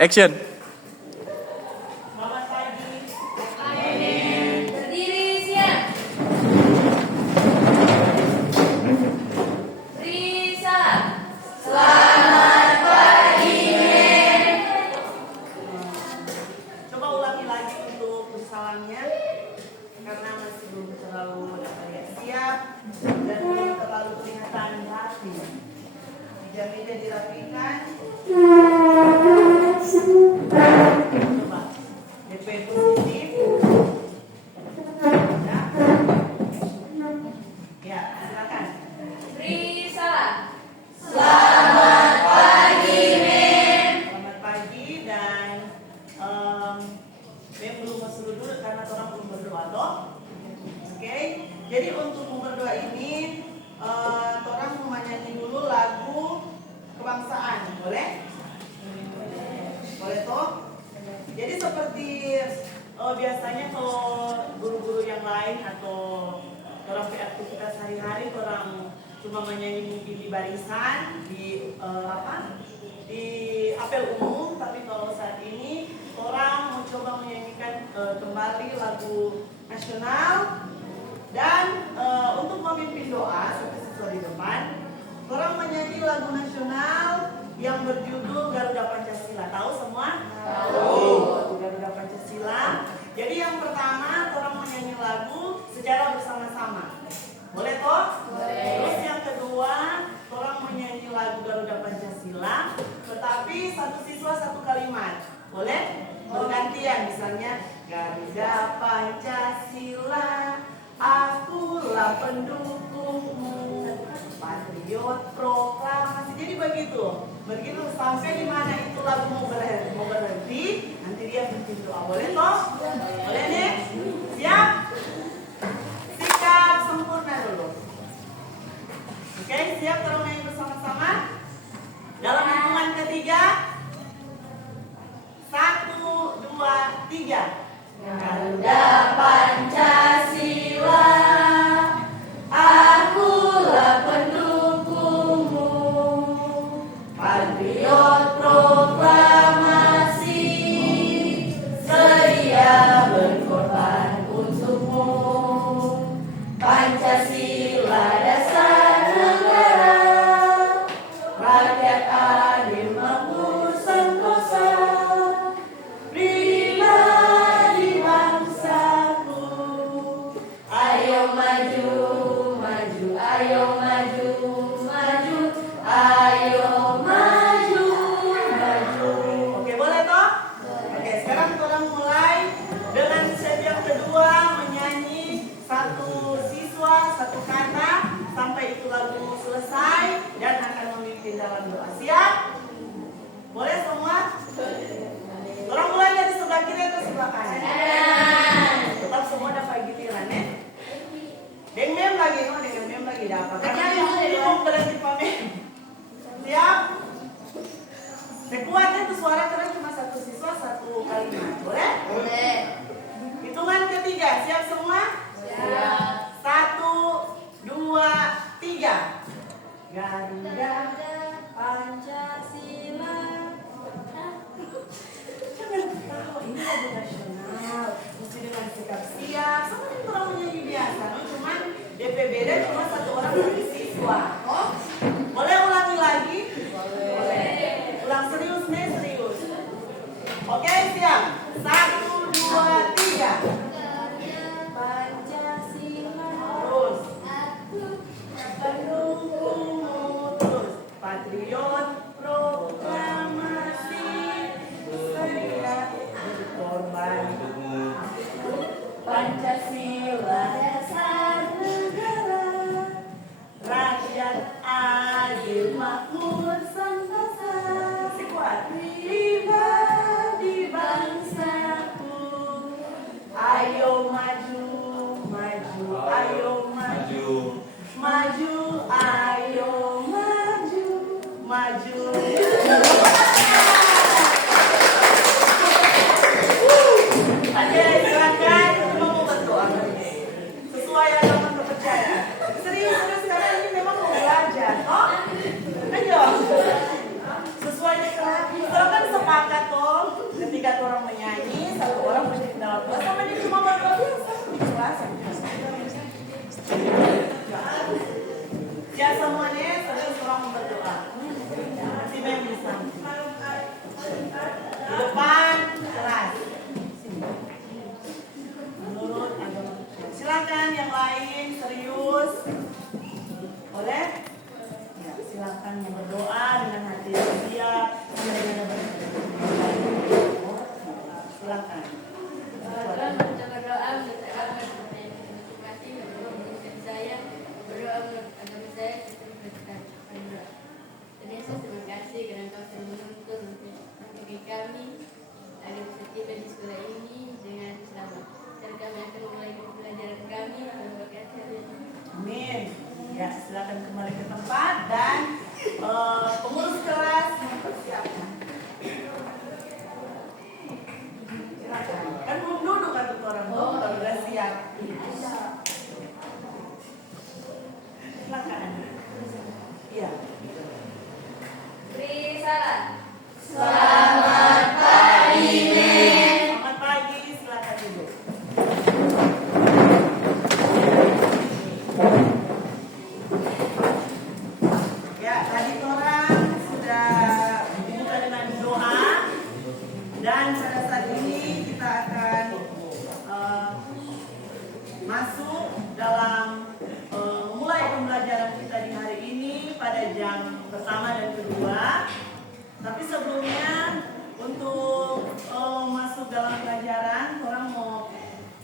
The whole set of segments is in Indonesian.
Action. Selamat pagi. Berdiri siap. Risa. Selamat pagi. Coba ulangi lagi untuk salamnya, karena masih belum terlalu siap dan belum terlalu kelihatan rapi. Jamnya dirapikan. Coba DP positif. Ya, silakan. Risa. Selamat pagi, Men. Selamat pagi dan Mem belum masuk dulu karena orang belum berdoa toh. Oke. Jadi untuk berdoa ini orang mau nyanyi dulu lagu kebangsaan, boleh? Boleh toh? Jadi seperti biasanya kalau guru-guru yang lain atau orang beraktivitas sehari-hari orang cuma menyanyi mungkin di barisan di di apel umum, tapi kalau saat ini orang mau coba menyanyikan kembali lagu nasional dan untuk memimpin doa seperti siswa di depan, orang menyanyi lagu nasional yang berjudul Garuda Pancasila. Tahu semua? Tahu. Garuda Pancasila. Jadi yang pertama orang menyanyi lagu secara bersama-sama. Boleh toh? Boleh. Terus yang kedua orang menyanyi lagu Garuda Pancasila, tetapi satu siswa satu kalimat. Boleh? Bergantian, misalnya Garuda Pancasila, akulah pendukungmu, patriot proklamasi. Jadi begitu sampai di mana itu lagu mau berhenti, nanti dia bikin doa. Boleh toh? Boleh nih? Siap? Sikap sempurna dulu. Oke, siap kalau nyanyi bersama-sama? Dalam hitungan ketiga, 1, 2, 3. Garuda Pancasila, akulah pendukungmu, patriot proklamasi, sedia berkorban untukmu. Pancasila dasar negara, rakyat adil makmur sentosa, pribadi bangsaku. Ayo maju, maju, ayo maju, maju, ayo maju, maju. Oke, boleh toh? Oke, sekarang kita mulai dengan step yang kedua, menyanyi satu siswa satu kata sampai itu lagu selesai dan akan memimpin dalam doa. Siap? Boleh semua? Orang mulai dari sebelah kiri atau sebelah kanan? Tetap semua dapat giliran ya. Dengan mem lagi dapat. Karena yang ini mau berhenti pamit. Siap? Sekuatnya itu suara karena cuma satu siswa satu kalimat. Boleh? Boleh. Hitungan ketiga, siap semua? Siap. 1, 2, 3. Garuda Pancasila. Jangan tahu, ini lagu nasional. Mesti dengan sikap siap. Sama yang orang menyanyi biasa. Cuman DPB dan cuma satu orang dari siswa. Oh? Boleh ulangi lagi? Boleh. Ulang serius nih, serius. Oke, siap. 1, 2, 3. Pancasila. Terus. Aku Pendukungmu terus. Patriot proklamasi, sedia berkorban. Pancasila dasar negara, Rakyat adil makmur sentosa. Si kuat. Pribadi bangsa. silakan. Tuhan kita berdoa menurut agama yang masing-masing, menurut saya, berdoa menurut agama saya, kita berdoa. Dan Yesus, terima kasih karena Kau sudah menuntun bagi kami agar bisa tiba di sekolah ini dengan selamat. Dan kami akan mulai pelajaran kami. Terima kasih. Amin. Ya, silakan kembali ke tempat dan pengurus kelas mempersiapkan. Silakan. Kan belum duduk kan tuh orang tuh, kalau udah siap. Silakan. Iya. Beri salam. Selamat pagi, silakan duduk. Ya, tadi orang sudah dibuka dengan doa dan pada saat ini kita akan masuk dalam mulai pembelajaran kita di hari ini pada jam pertama dan kedua. Tapi sebelumnya untuk masuk dalam pelajaran,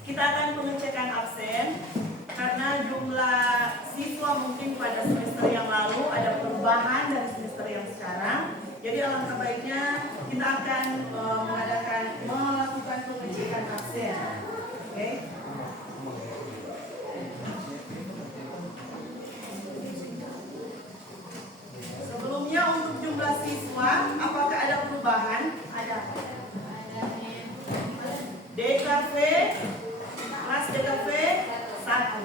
kita akan pengecekan absen karena jumlah siswa mungkin pada semester yang lalu ada perubahan dari semester yang sekarang. Jadi alangkah baiknya kita akan melakukan pengecekan absen. Oke? Sebelumnya untuk jumlah siswa, apakah ada perubahan? Ada. DKV, kelas DKV 1.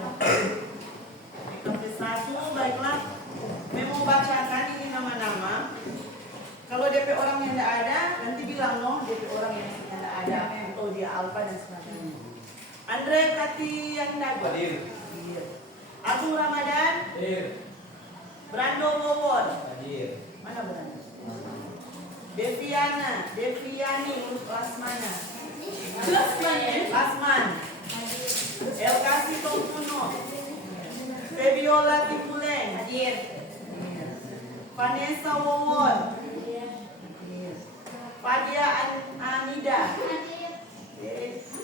DKV 1, baiklah. Memo bacakan ini nama-nama. Kalau DP orang yang tidak ada, nanti bilang no, DP orang yang tidak ada. Atau dia alfa dan sebagainya. Andre Kati yang Dago. Hadir. Agung Ramadan. Hadir. Brando Wawon. Hadir. Mana Brando? Deviani Lasmana. Lasman. Elkasi Tongkuno. Febiola Tipuleng. Hadir. Vanessa Wawon. Fadia Anida.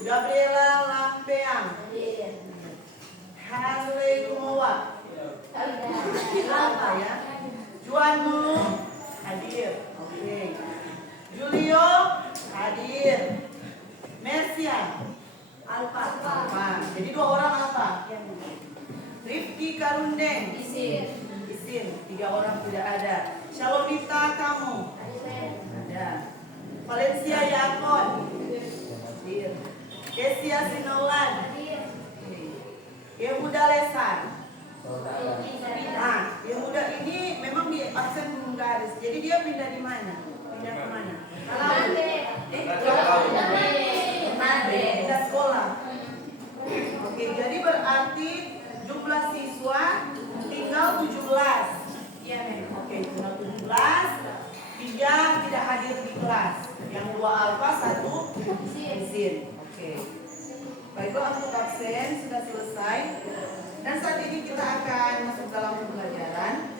Gabriela Lampeang. Harley Rumawa. Apa ya? Juan Nulu hadir. Oke. Julio hadir. Mercia Alfa. Jadi 2 orang Alfa. Rifki Karundeng Isin. 3 orang tidak ada. Shalomita kamu ada. Valencia Yakon hadir. Kesia Sinaulan. Yehuda Lesan. Nah, Yehuda ini memang di absen belum garis. Jadi dia pindah di mana? Pindah ke mana? Pindah sekolah. Oke, jadi berarti jumlah siswa tinggal 17. Iya, Men. Oke, tinggal 17. 3 tidak hadir di kelas. Yang 2 alfa, 1 isin. Oke. Baiklah, untuk absen sudah selesai. Dan saat ini kita akan masuk dalam pembelajaran.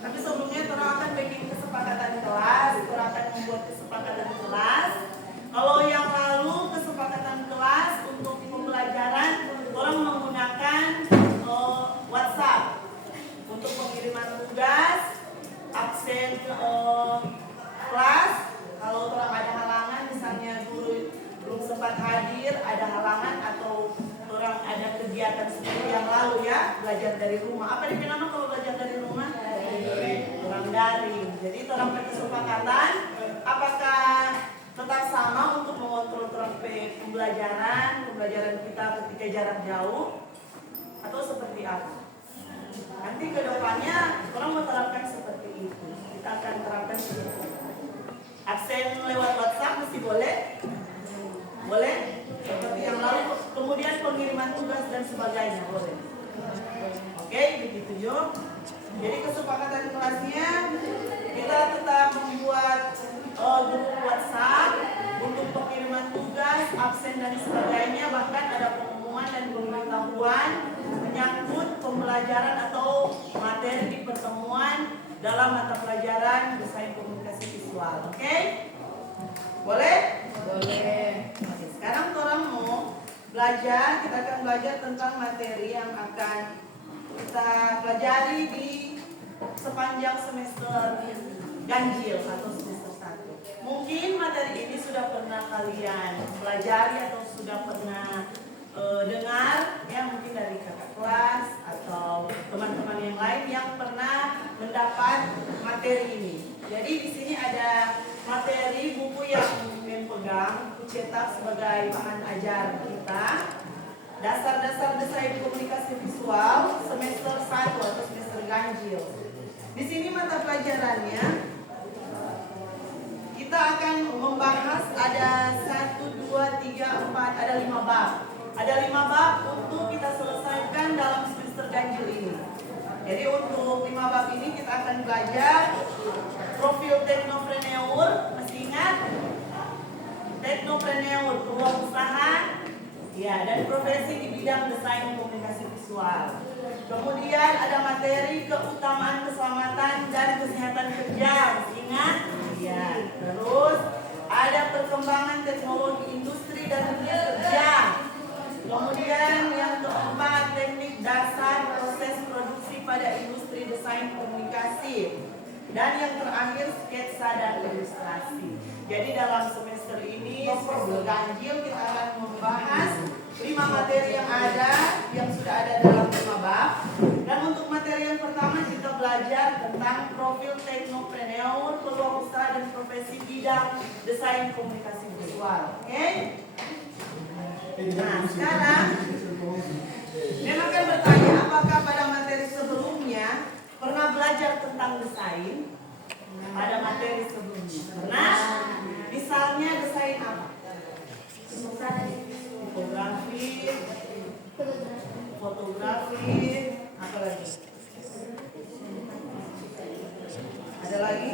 Tapi sebelumnya kita akan bikin kesepakatan kelas. Kita akan membuat kesepakatan kelas. Kalau yang lalu kesepakatan kelas untuk pembelajaran, orang menggunakan WhatsApp untuk pengiriman tugas, absen kelas. Kalau orang ada halangan, misalnya guru belum sempat hadir, ada halangan atau orang ada kegiatan seperti yang lalu ya, belajar dari rumah. Apa yang nama kalau belajar dari rumah? Orang daring. Jadi orang berkesepakatan apakah tetap sama untuk mengontrol pembelajaran kita ketika jarak jauh atau seperti apa? Nanti ke depannya orang mau terapkan seperti itu. Kita akan terapkan seperti itu. Absen lewat WhatsApp mesti boleh? Boleh? Seperti yang lalu, kemudian pengiriman tugas dan sebagainya boleh. Oke, begitu Jo. Jadi kesepakatan kelasnya kita tetap membuat grup WhatsApp untuk pengiriman tugas, absen dan sebagainya. Bahkan ada pengumuman dan pemberitahuan menyangkut pembelajaran atau materi di pertemuan dalam mata pelajaran desain komunikasi visual. Oke? Boleh? Boleh. Oke, sekarang orang mau belajar, kita akan belajar tentang materi yang akan kita pelajari di sepanjang semester ganjil atau semester 1. Mungkin materi ini sudah pernah kalian pelajari atau sudah pernah dengar ya, mungkin dari kakak kelas atau teman-teman yang lain yang pernah mendapat materi ini. Jadi di sini ada materi buku yang pegang, cetak sebagai bahan ajar kita. Dasar-dasar desain komunikasi visual semester 1 atau semester ganjil. Di sini mata pelajarannya kita akan membahas ada 1, 2, 3, 4, ada 5 bab. Ada 5 bab untuk kita selesaikan dalam semester ganjil ini. Jadi untuk 5 bab ini kita akan belajar profil teknopreneur, masih ingat? Teknopreneur, peluang usaha, ya, dan profesi di bidang desain komunikasi visual. Kemudian ada materi keutamaan keselamatan dan kesehatan kerja, masih ingat? Ya. Terus ada perkembangan teknologi industri dan dunia kerja. Kemudian yang keempat, teknik dasar proses produksi pada industri desain komunikasi. Dan yang terakhir, sketsa dan ilustrasi. Jadi dalam semester ini, semester ganjil, kita akan membahas 5 materi yang ada, yang sudah ada dalam 5 bab. Dan untuk materi yang pertama kita belajar tentang profil teknopreneur, peluang usaha dan profesi bidang desain komunikasi visual. Oke? Nah, sekarang memang akan bertanya, apakah pada materi sebelumnya pernah belajar tentang desain? Pada materi sebelumnya pernah? Misalnya desain apa? Fotografi, apa lagi? Ada lagi?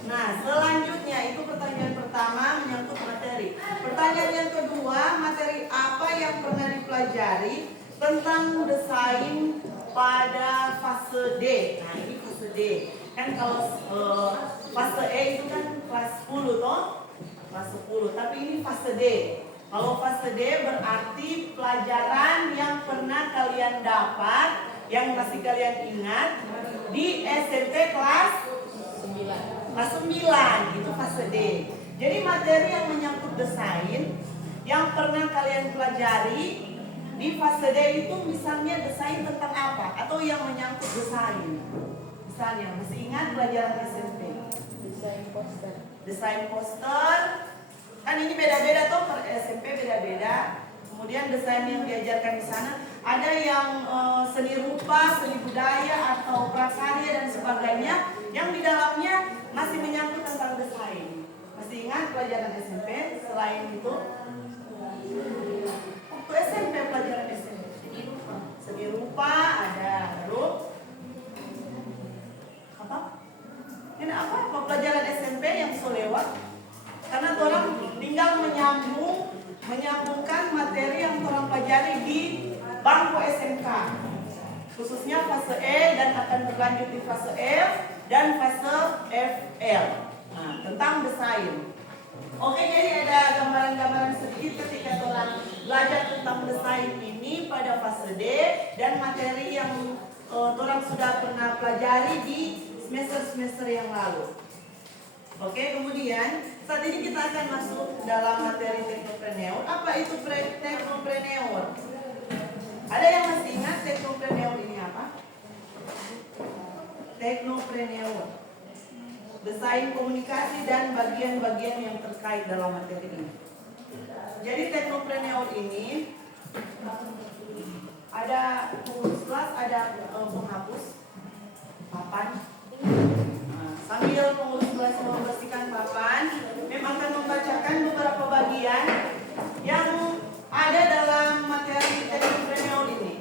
Nah, selanjutnya itu pertanyaan pertama menyangkut materi. Pertanyaan yang kedua, materi apa yang pernah dipelajari tentang desain pada fase D? Nah, ini fase D. Kan kalau fase E itu kan kelas 10 toh? Kelas 10, tapi ini fase D. Kalau fase D berarti pelajaran yang pernah kalian dapat, yang masih kalian ingat di SMP kelas 9. Kelas 9 itu fase D. Jadi materi yang menyangkut desain yang pernah kalian pelajari di fase D itu misalnya desain tentang apa? Atau yang menyangkut desain. Misalnya, masih ingat pelajaran SMP? Desain poster. Desain poster. Kan ini beda-beda tuh, per SMP beda-beda. Kemudian desain yang diajarkan di sana ada yang seni rupa, seni budaya atau prakarya dan sebagainya yang di dalamnya masih menyangkut tentang desain. Masih ingat pelajaran SMP? Selain itu, waktu SMP pelajaran SMP seni rupa ada. Terus apa? Ini apa pelajaran SMP yang lewat? Karena orang tinggal menyambungkan materi yang orang pelajari di bangku SMK, khususnya fase E dan akan berlanjut di fase F dan fase FL. Nah, tentang desain. Oke, jadi ada gambaran-gambaran sedikit ketika orang belajar tentang desain ini pada fase D dan materi yang orang sudah pernah pelajari di semester-semester yang lalu. Oke, kemudian saat ini kita akan masuk dalam materi teknopreneur. Apa itu teknopreneur? Ada yang masih ingat teknopreneur ini apa? Teknopreneur, desain komunikasi dan bagian-bagian yang terkait dalam materi ini. Jadi teknopreneur ini ada pengurus kelas, ada penghapus papan. Sambil pengurus kelas membersihkan papan, memang akan membacakan beberapa bagian yang ada dalam materi teknopreneur ini.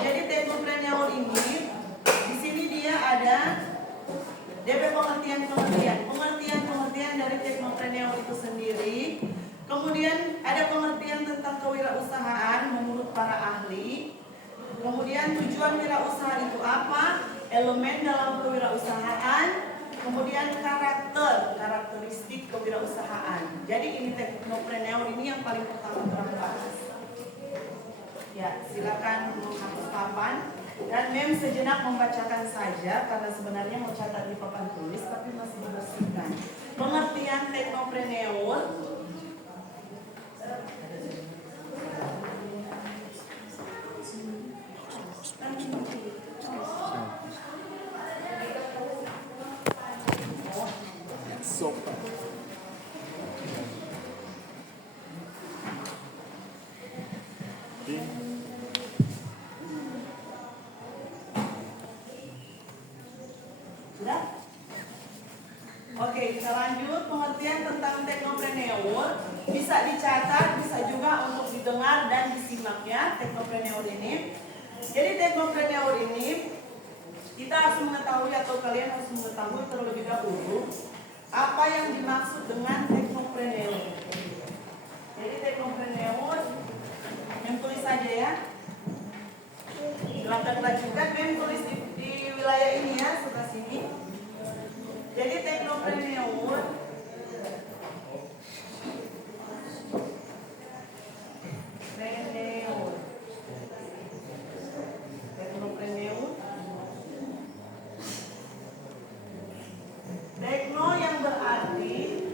Jadi teknopreneur ini di sini dia ada DP pengertian dari teknopreneur itu sendiri. Kemudian ada pengertian tentang kewirausahaan menurut para ahli. Kemudian tujuan wirausaha itu apa? Elemen dalam kewirausahaan. Kemudian karakteristik kewirausahaan. Jadi ini teknopreneur ini yang paling pertama kita bahas. Ya, silakan menghapus papan dan mem sejenak membacakan saja karena sebenarnya mau catat di papan tulis tapi masih dibersihkan. Pengertian teknopreneur. Sudah? Oke, kita lanjut. Pengertian tentang teknopreneur bisa dicatat, bisa juga untuk didengar dan disimak ya, teknopreneur ini. Jadi teknopreneur ini kita harus mengetahui atau kalian harus mengetahui terlebih dahulu apa yang dimaksud dengan teknopreneur. Jadi teknopreneur, yang tulis saja ya. Silakan lanjutkan, yang tulis di wilayah ini ya, sebelah sini. Jadi teknopreneur tekno yang berarti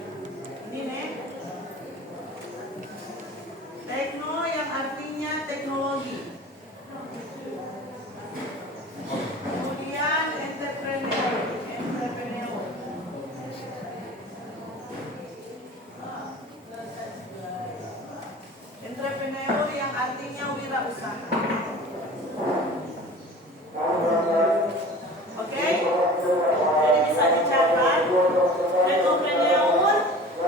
ini nih, tekno yang artinya teknologi. Kemudian entrepreneur yang artinya wirausaha. Oke? Jadi bisa dicatat. Teknopreneur,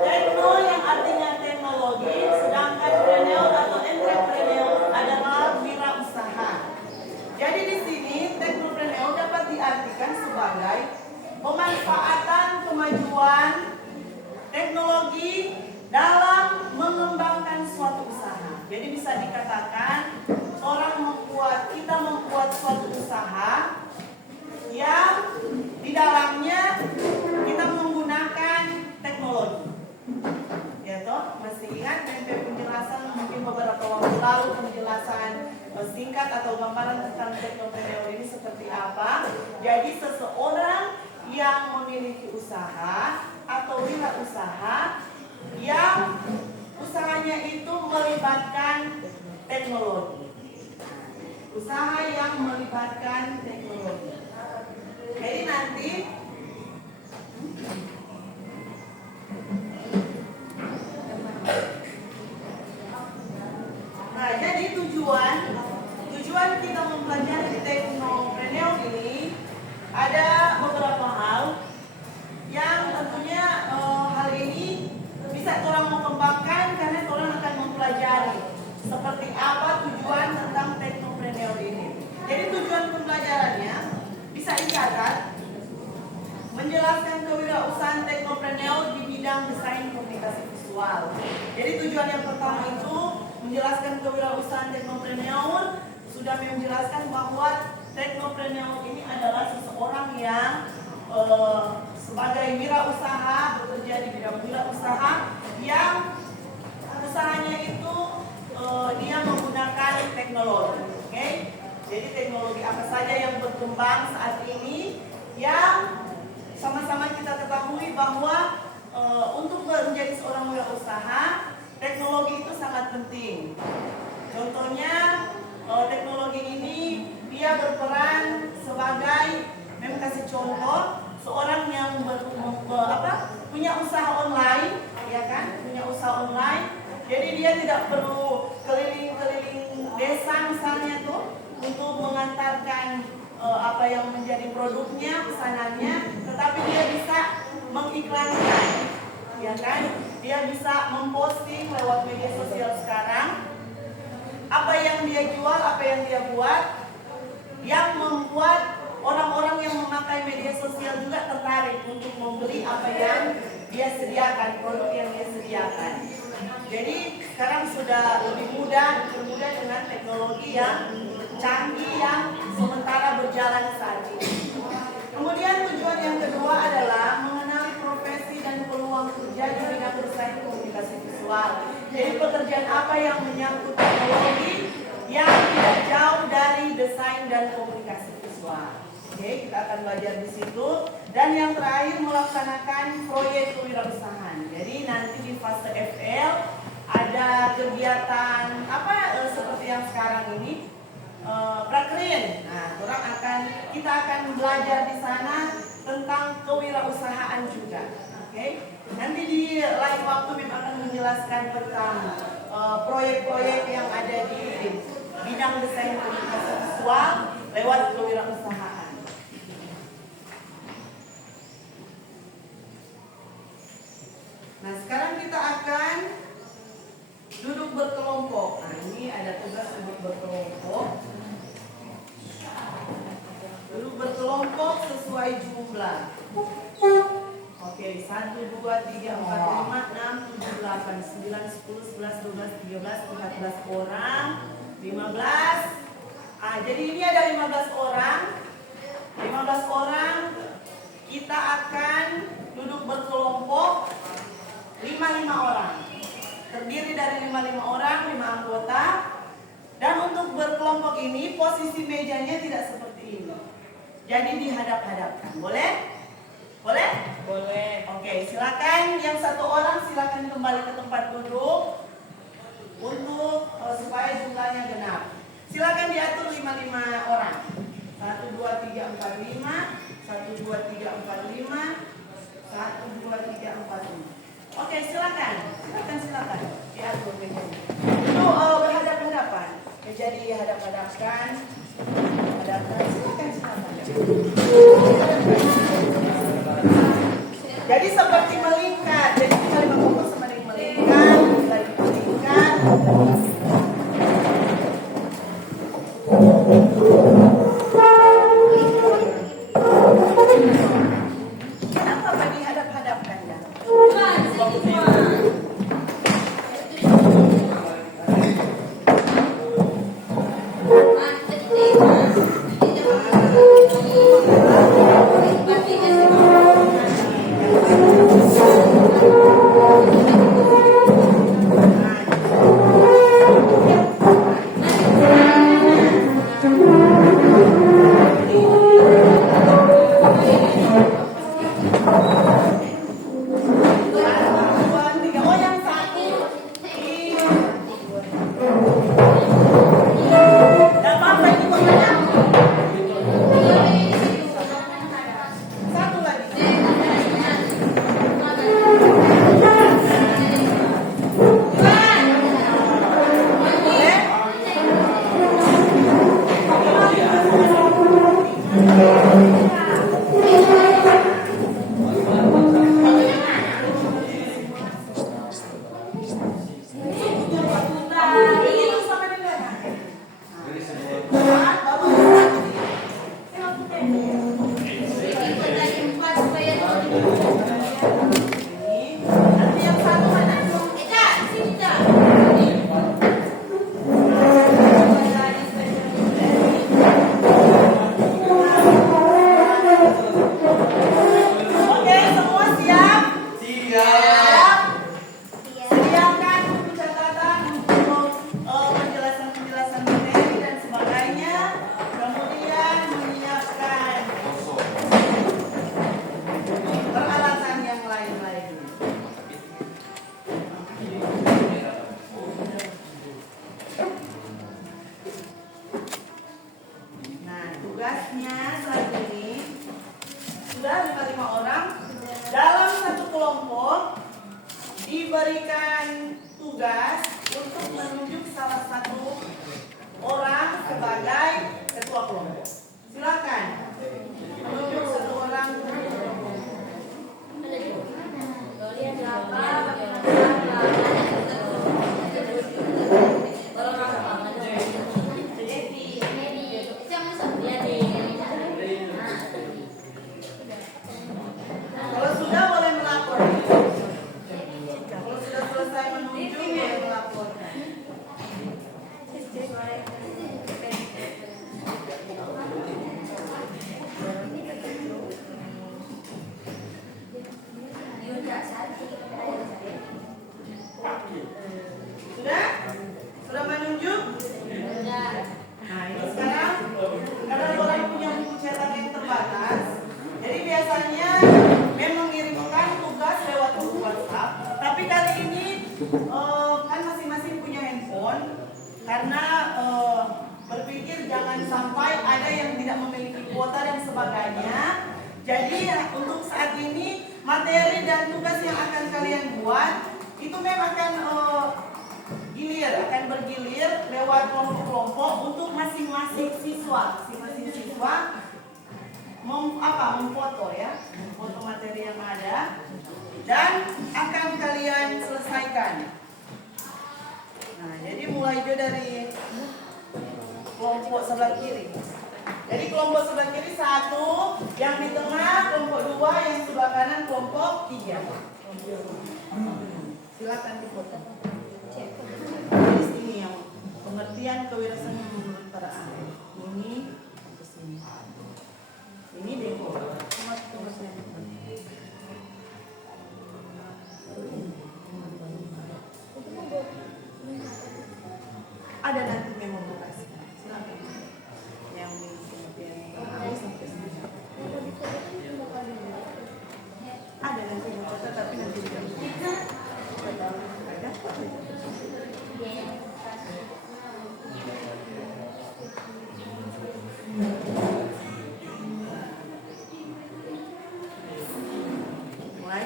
tekno yang artinya teknologi, sedangkan preneur atau entrepreneur adalah wirausaha. Jadi di sini teknopreneur dapat diartikan sebagai pemanfaatan kemajuan teknologi dalam mengembangkan suatu usaha. Jadi bisa dikatakan kita membuat suatu usaha yang di dalamnya kita menggunakan teknologi. Ya toh, masih ingat penjelasan mungkin beberapa waktu lalu penjelasan singkat atau gambaran tentang teknopreneur ini seperti apa? Jadi seseorang yang memiliki usaha atau wirausaha yang usahanya itu melibatkan teknologi. Usaha yang melibatkan teknologi. Jadi nanti jadi tujuan kita mempelajari teknopreneur ini ada beberapa hal yang tentunya hal ini bisa orang mau kembangkan karena orang akan mempelajari seperti apa tujuan tentang teknopreneur ini. Jadi tujuan pembelajarannya bisa dicatat, menjelaskan kewirausahaan teknopreneur di bidang desain komunikasi visual. Jadi tujuan yang pertama itu menjelaskan kewirausahaan teknopreneur, sudah menjelaskan bahwa teknopreneur ini adalah seseorang yang sebagai wirausaha, bekerja di bidang wirausaha yang usahanya itu dia menggunakan teknologi. Oke? Jadi teknologi apa saja yang berkembang saat ini yang sama-sama kita ketahui bahwa untuk menjadi seorang wirausaha teknologi itu sangat penting. Contohnya teknologi ini dia berperan sebagai, memang kasih contoh, seorang yang punya usaha online, ya kan? Punya usaha online. Jadi dia tidak perlu keliling-keliling desa misalnya tuh untuk mengantarkan apa yang menjadi produknya, pesanannya, tetapi dia bisa mengiklankan, ya kan? Dia bisa memposting lewat media sosial sekarang apa yang dia jual, apa yang dia buat, yang membuat orang-orang yang memakai media sosial juga tertarik untuk membeli apa yang dia sediakan, produk yang dia sediakan. Jadi sekarang sudah lebih mudah, dipermudah dengan teknologi yang canggih yang sementara berjalan saat ini. Kemudian tujuan yang kedua adalah mengenali profesi dan peluang kerja di bidang desain komunikasi visual. Jadi pekerjaan apa yang menyangkut teknologi yang tidak jauh dari desain dan komunikasi visual. Oke, kita akan belajar di situ. Dan yang terakhir melaksanakan proyek kewirausahaan. Jadi nanti di fase FL ada kegiatan seperti yang sekarang ini. Prakerin. Nah, kita akan belajar di sana tentang kewirausahaan juga. Oke. Nanti di lain waktu Bim akan menjelaskan tentang proyek-proyek yang ada di bidang desain komunikasi visual lewat kewirausahaan. Nah, sekarang kita akan duduk berkelompok. Nah, ini ada tugas duduk berkelompok. Duduk berkelompok sesuai jumlah. Oke, 1, 2, 3, 4, 5, 6, 7, 8, 9, 10, 11, 12, 13, 14, 15 orang. 15. Jadi ini ada 15 orang. 15 orang. Kita akan duduk berkelompok 5 orang. Terdiri dari 5 orang, 5 anggota. Dan untuk berkelompok ini posisi mejanya tidak seperti ini. Jadi dihadap-hadapkan. Boleh? Boleh? Boleh. Oke, silakan yang 1 orang silakan kembali ke tempat duduk untuk supaya jumlahnya genap. Silakan diatur 5 orang. 1, 2, 3, 4, 5. 1, 2, 3, 4, 5. 1, 2, 3, 4, 5. Oke, silakan diatur mejanya. Itu berhadap-hadapan. Jadi hadap-hadapkan. Silakan. Jadi seperti melingkar. Jadi kita 5 seperti melingkar, lagi melingkar. Kenapa dihadap-hadapkan ya? diberikan tugas untuk menunjuk salah satu orang sebagai ketua kelompok. Silakan menunjuk satu orang. Kalau sudah boleh melapor. Kalau sudah selesai menunjuk boleh melaporkan. kan masing-masing punya handphone karena berpikir jangan sampai ada yang tidak memiliki kuota dan sebagainya. Jadi untuk saat ini materi dan tugas yang akan kalian buat itu memang akan akan bergilir lewat kelompok-kelompok untuk masing-masing siswa. Masing-masing siswa memfoto ya, memfoto materi yang ada dan akan kalian selesaikan. Nah, jadi mulai aja dari kelompok sebelah kiri. Jadi kelompok sebelah kiri 1, yang di tengah kelompok 2, yang sebelah kanan kelompok 3. Silakan difoto. Jadi sini yang pengertian kewirausahaan menurut para ahli. Ini ke sini. Ini demo. Ada nanti memo tugas. Silakan. Yang pengertian ahli sampai sini. Ada nanti mau tapi nanti tidak. Mulai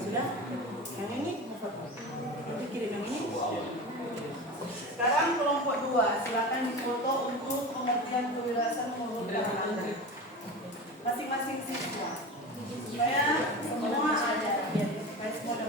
sudah yang ini kirim yang ini. Sekarang kelompok 2 silakan difoto untuk pengertian kewirausahaan menurut ahli masing-masing siswa supaya semua ada supaya semua ada.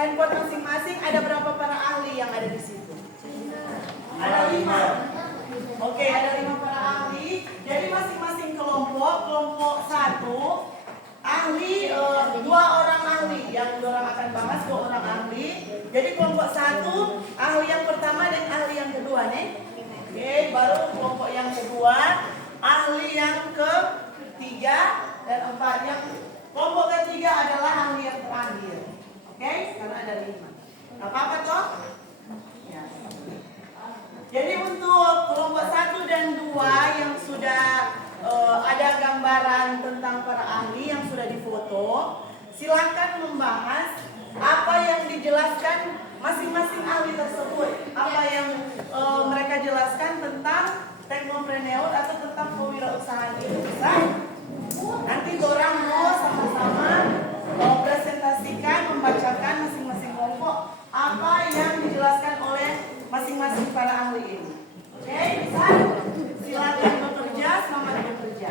handphone masing-masing ada berapa para ahli yang ada di situ? Ada 5. Oke, ada 5 para ahli. Jadi masing-masing kelompok 1 ahli, 2 orang ahli. Yang 2 orang akan bahas 2 orang ahli. Jadi kelompok 1 ahli yang pertama dan ahli yang kedua nih. Oke, baru kelompok yang kedua ahli yang ketiga dan 4 yang kelompok ketiga adalah ahli yang terakhir. Oke, karena ada 5. Gak apa-apa toh? Ya. Jadi untuk kelompok 1 dan 2 yang sudah ada gambaran tentang para ahli yang sudah difoto, silakan membahas apa yang dijelaskan masing-masing ahli tersebut. Apa yang mereka jelaskan tentang teknopreneur atau tentang kewirausahaan itu. Bisa? Nanti dorang mau sama-sama presentasikan, membacakan masing-masing kelompok apa yang dijelaskan oleh masing-masing para ahli ini. Oke, bisa? Silakan bekerja, selamat bekerja.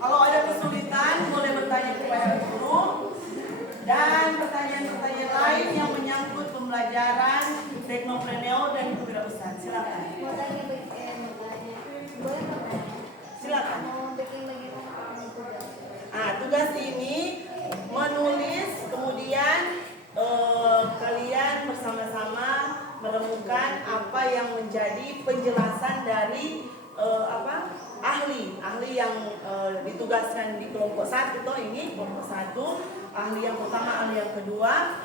Kalau ada kesulitan, boleh bertanya kepada guru. Dan pertanyaan-pertanyaan lain yang menyangkut pembelajaran teknopreneur dan kewirausahaan. Silakan. Mau tanya bagian boleh nggak? Silakan. Mau bikin bagaimana tugas? Tugas ini menulis, kemudian kalian bersama-sama menemukan apa yang menjadi penjelasan dari ahli yang ditugaskan di kelompok 1. Ini kelompok 1, ahli yang pertama, ahli yang kedua,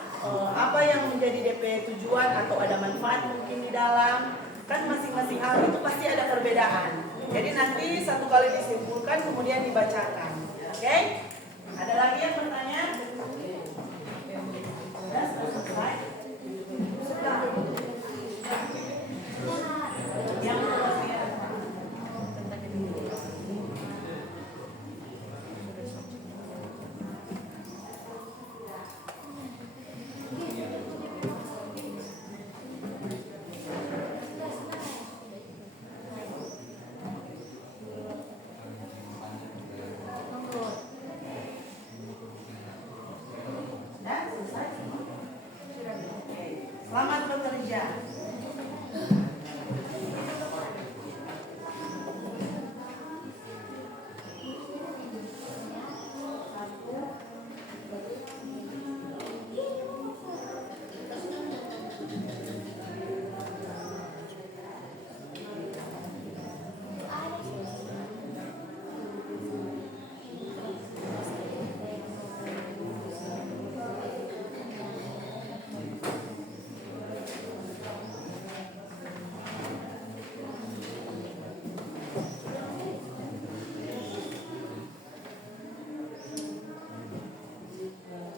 apa yang menjadi DP tujuan atau ada manfaat mungkin di dalam. Kan masing-masing ahli itu pasti ada perbedaan. Jadi nanti satu kali disimpulkan kemudian dibacakan. Oke? Ada lagi yang bertanya? Sudah selesai? Sudah. Yang bertanya? Selamat bekerja.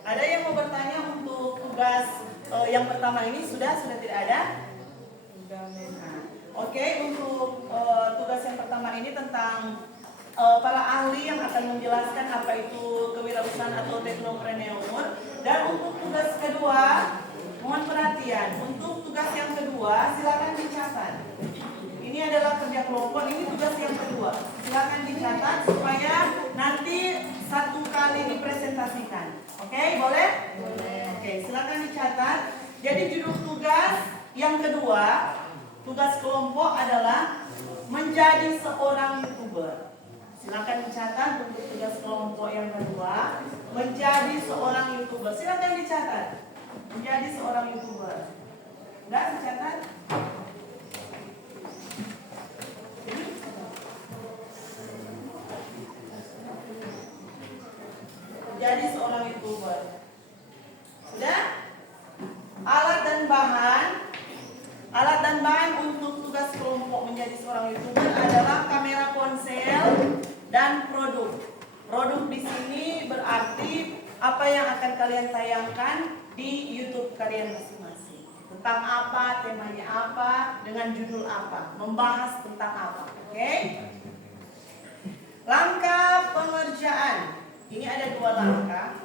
Ada yang mau bertanya untuk tugas yang pertama ini? Sudah tidak ada? Oke, untuk tugas yang pertama ini tentang para ahli yang akan menjelaskan apa itu kewirausahaan atau teknopreneur. Dan untuk tugas kedua, mohon perhatian. Untuk tugas yang kedua, silakan dicatat. Ini adalah kerja kelompok, ini tugas yang kedua. Silakan dicatat supaya nanti satu kali dipresentasikan. Oke, boleh? Boleh. Oke, silakan dicatat. Jadi judul tugas yang kedua, tugas kelompok adalah menjadi seorang YouTuber. Silakan dicatat untuk tugas kelompok yang kedua, menjadi seorang YouTuber. Silakan dicatat. Menjadi seorang YouTuber. Enggak dicatat? Jadi seorang YouTuber. Sudah? Alat dan bahan untuk tugas kelompok menjadi seorang YouTuber adalah kamera ponsel dan produk. Produk di sini berarti apa yang akan kalian tayangkan di YouTube kalian masing-masing. Tentang apa, temanya apa, dengan judul apa, membahas tentang apa. Oke? Langkah pengerjaan. Ini ada 2 langkah.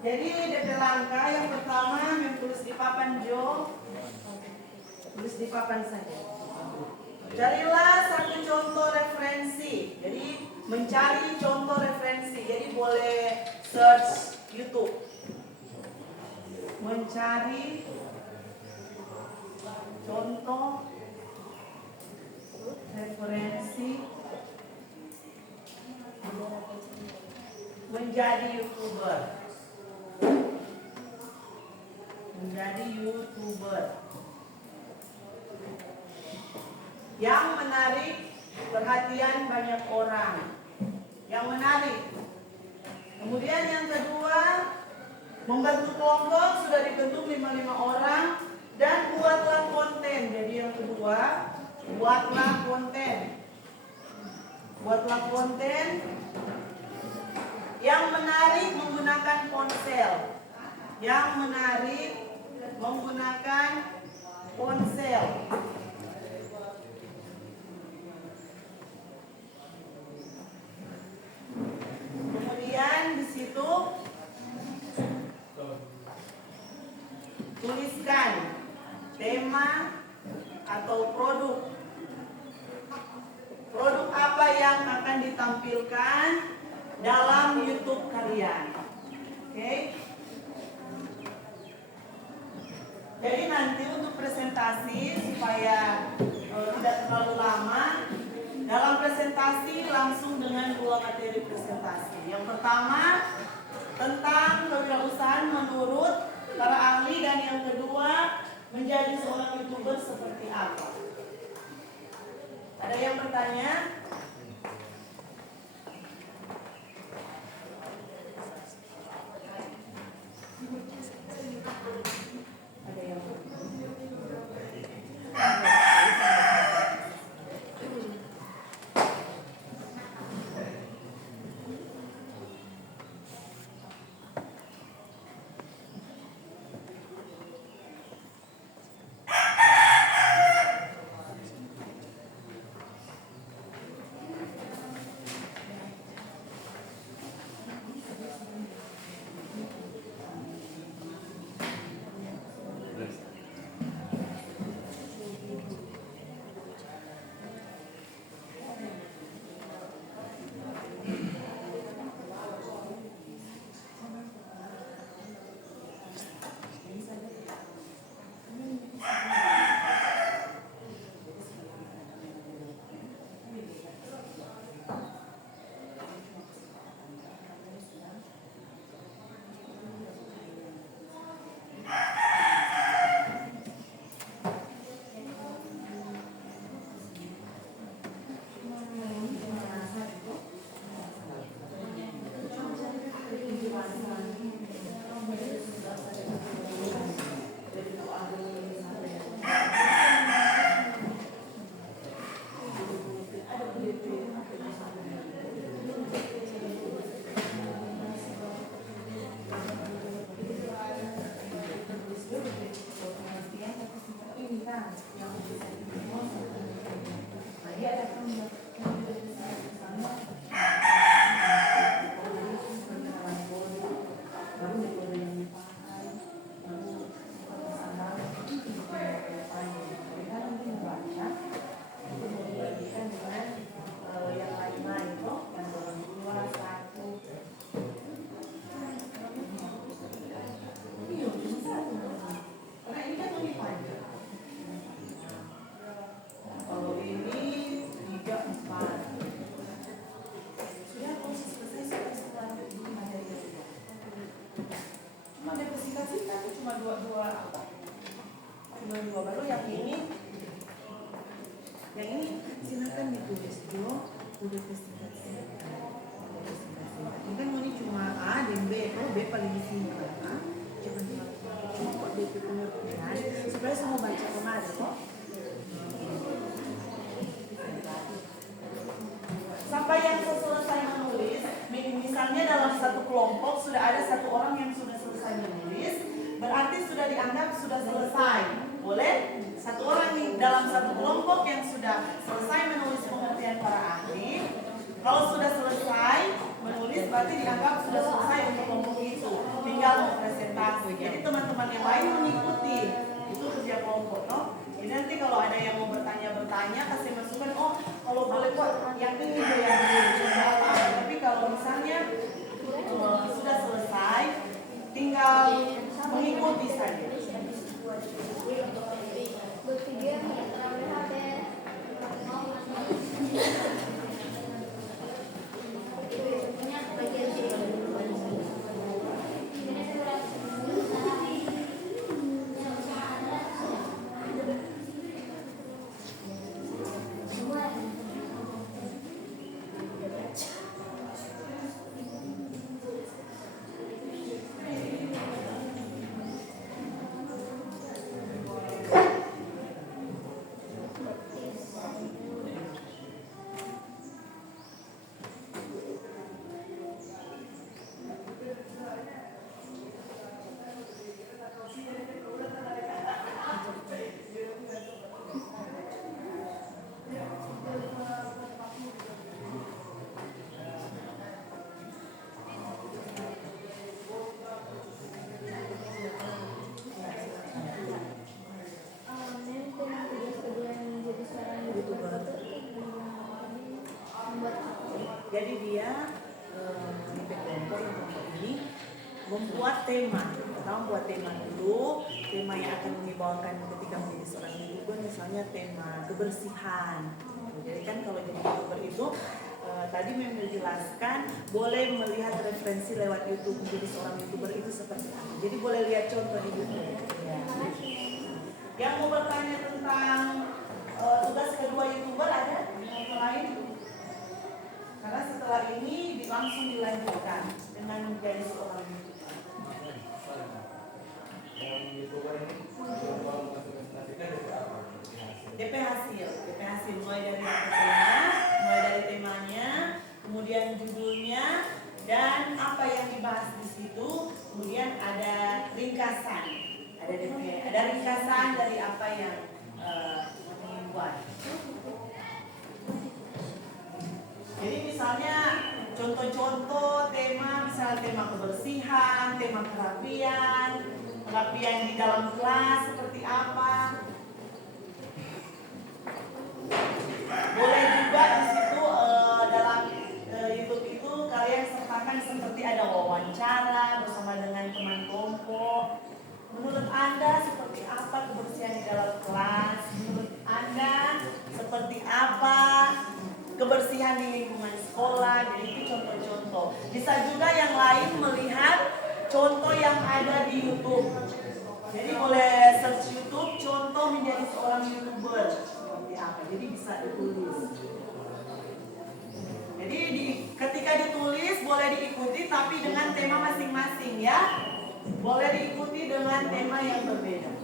Jadi DP langkah yang pertama tulis di papan Jo. Tulis di papan saja. Carilah satu contoh referensi. Jadi mencari contoh referensi. Jadi boleh search YouTube. Mencari contoh referensi menjadi YouTuber. Menjadi YouTuber yang menarik perhatian banyak orang. Yang menarik. Kemudian yang kedua, membentuk kelompok, sudah dibentuk 5 orang, dan buatlah konten. Jadi yang kedua, buatlah konten. Buatlah konten yang menarik menggunakan ponsel. Yang menarik menggunakan ponsel. Kemudian di situ tuliskan tema atau produk. Produk apa yang akan ditampilkan dalam YouTube kalian. Oke? Jadi nanti untuk presentasi supaya tidak terlalu lama, dalam presentasi langsung dengan 2 materi presentasi. Yang pertama tentang kewirausahaan menurut para ahli, dan yang kedua menjadi seorang YouTuber seperti apa. Ada yang bertanya? Ada yang silakan ditulis dulu. Udah presentasi. Mungkin ini cuma A dan B. Kalau B paling singkat. Coba B pengertian supaya semua baca kemarin kok. Sampai yang selesai menulis, misalnya dalam satu kelompok sudah ada 1 orang yang sudah selesai menulis, berarti sudah dianggap sudah selesai. Boleh? 1 orang nih dalam satu kelompok yang sudah selesai menulis pengertian para ahli. Kalau sudah selesai menulis berarti dianggap sudah selesai untuk kelompok itu. Tinggal mau presentasi. Jadi teman-teman yang lain mengikuti. Itu kerja kelompok, no? Jadi nanti kalau ada yang mau bertanya kasih masukan. Oh, kalau boleh kok yang ini deh yang coba apa. Tapi kalau misalnya sudah selesai, tinggal mengikuti saja. Jadi dia di kelompok ini membuat tema, atau membuat tema dulu. Tema yang akan dibawakan ketika menjadi seorang YouTuber misalnya tema kebersihan. Jadi kan kalau jadi YouTuber itu tadi memang dijelaskan boleh melihat referensi lewat YouTube. Menjadi seorang YouTuber itu seperti apa. Jadi boleh lihat contoh di YouTube. Ya. Yang mau bertanya tentang tugas kedua YouTuber ada yang lain? Karena setelah ini langsung dilanjutkan dengan menjadi seorang YouTuber. DP hasil mulai dari temanya, kemudian judulnya dan apa yang dibahas di situ, kemudian ada ringkasan, ada ringkasan dari apa yang dibuat. Jadi misalnya contoh-contoh tema, misalnya tema kebersihan, tema kerapian di dalam kelas seperti apa. Boleh juga di situ dalam YouTube itu kalian sertakan seperti ada wawancara bersama dengan teman kelompok. Menurut Anda seperti apa kebersihan di dalam kelas? Menurut Anda seperti apa kebersihan di lingkungan sekolah? Jadi itu contoh-contoh. Bisa juga yang lain melihat contoh yang ada di YouTube. Jadi boleh search YouTube contoh menjadi seorang YouTuber seperti apa. Jadi bisa ditulis. Jadi ketika ditulis boleh diikuti tapi dengan tema masing-masing ya. Boleh diikuti dengan tema yang berbeda.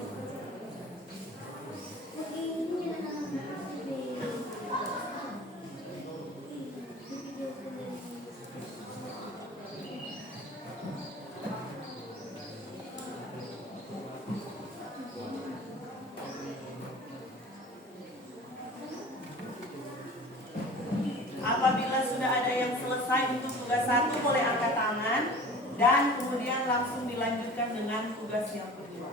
Apabila sudah ada yang selesai untuk tugas 1 boleh angkat tangan dan kemudian langsung dilanjutkan dengan tugas yang kedua.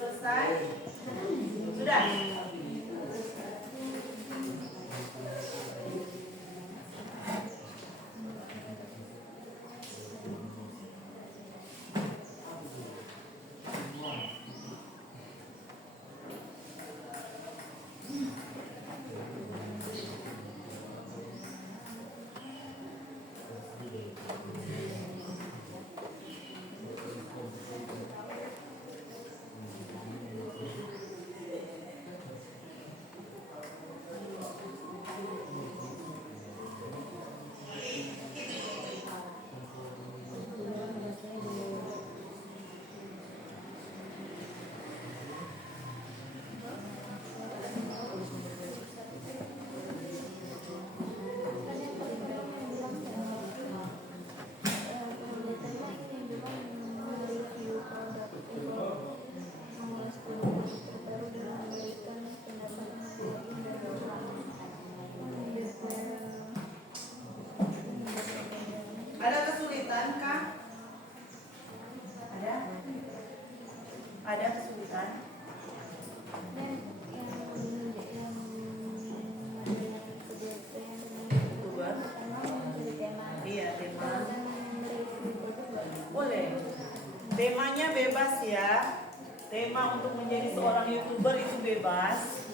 selesai? Sudah? Ada kesulitan? Youtuber? Iya, tema. Boleh. Temanya bebas ya. Tema untuk menjadi seorang YouTuber itu bebas.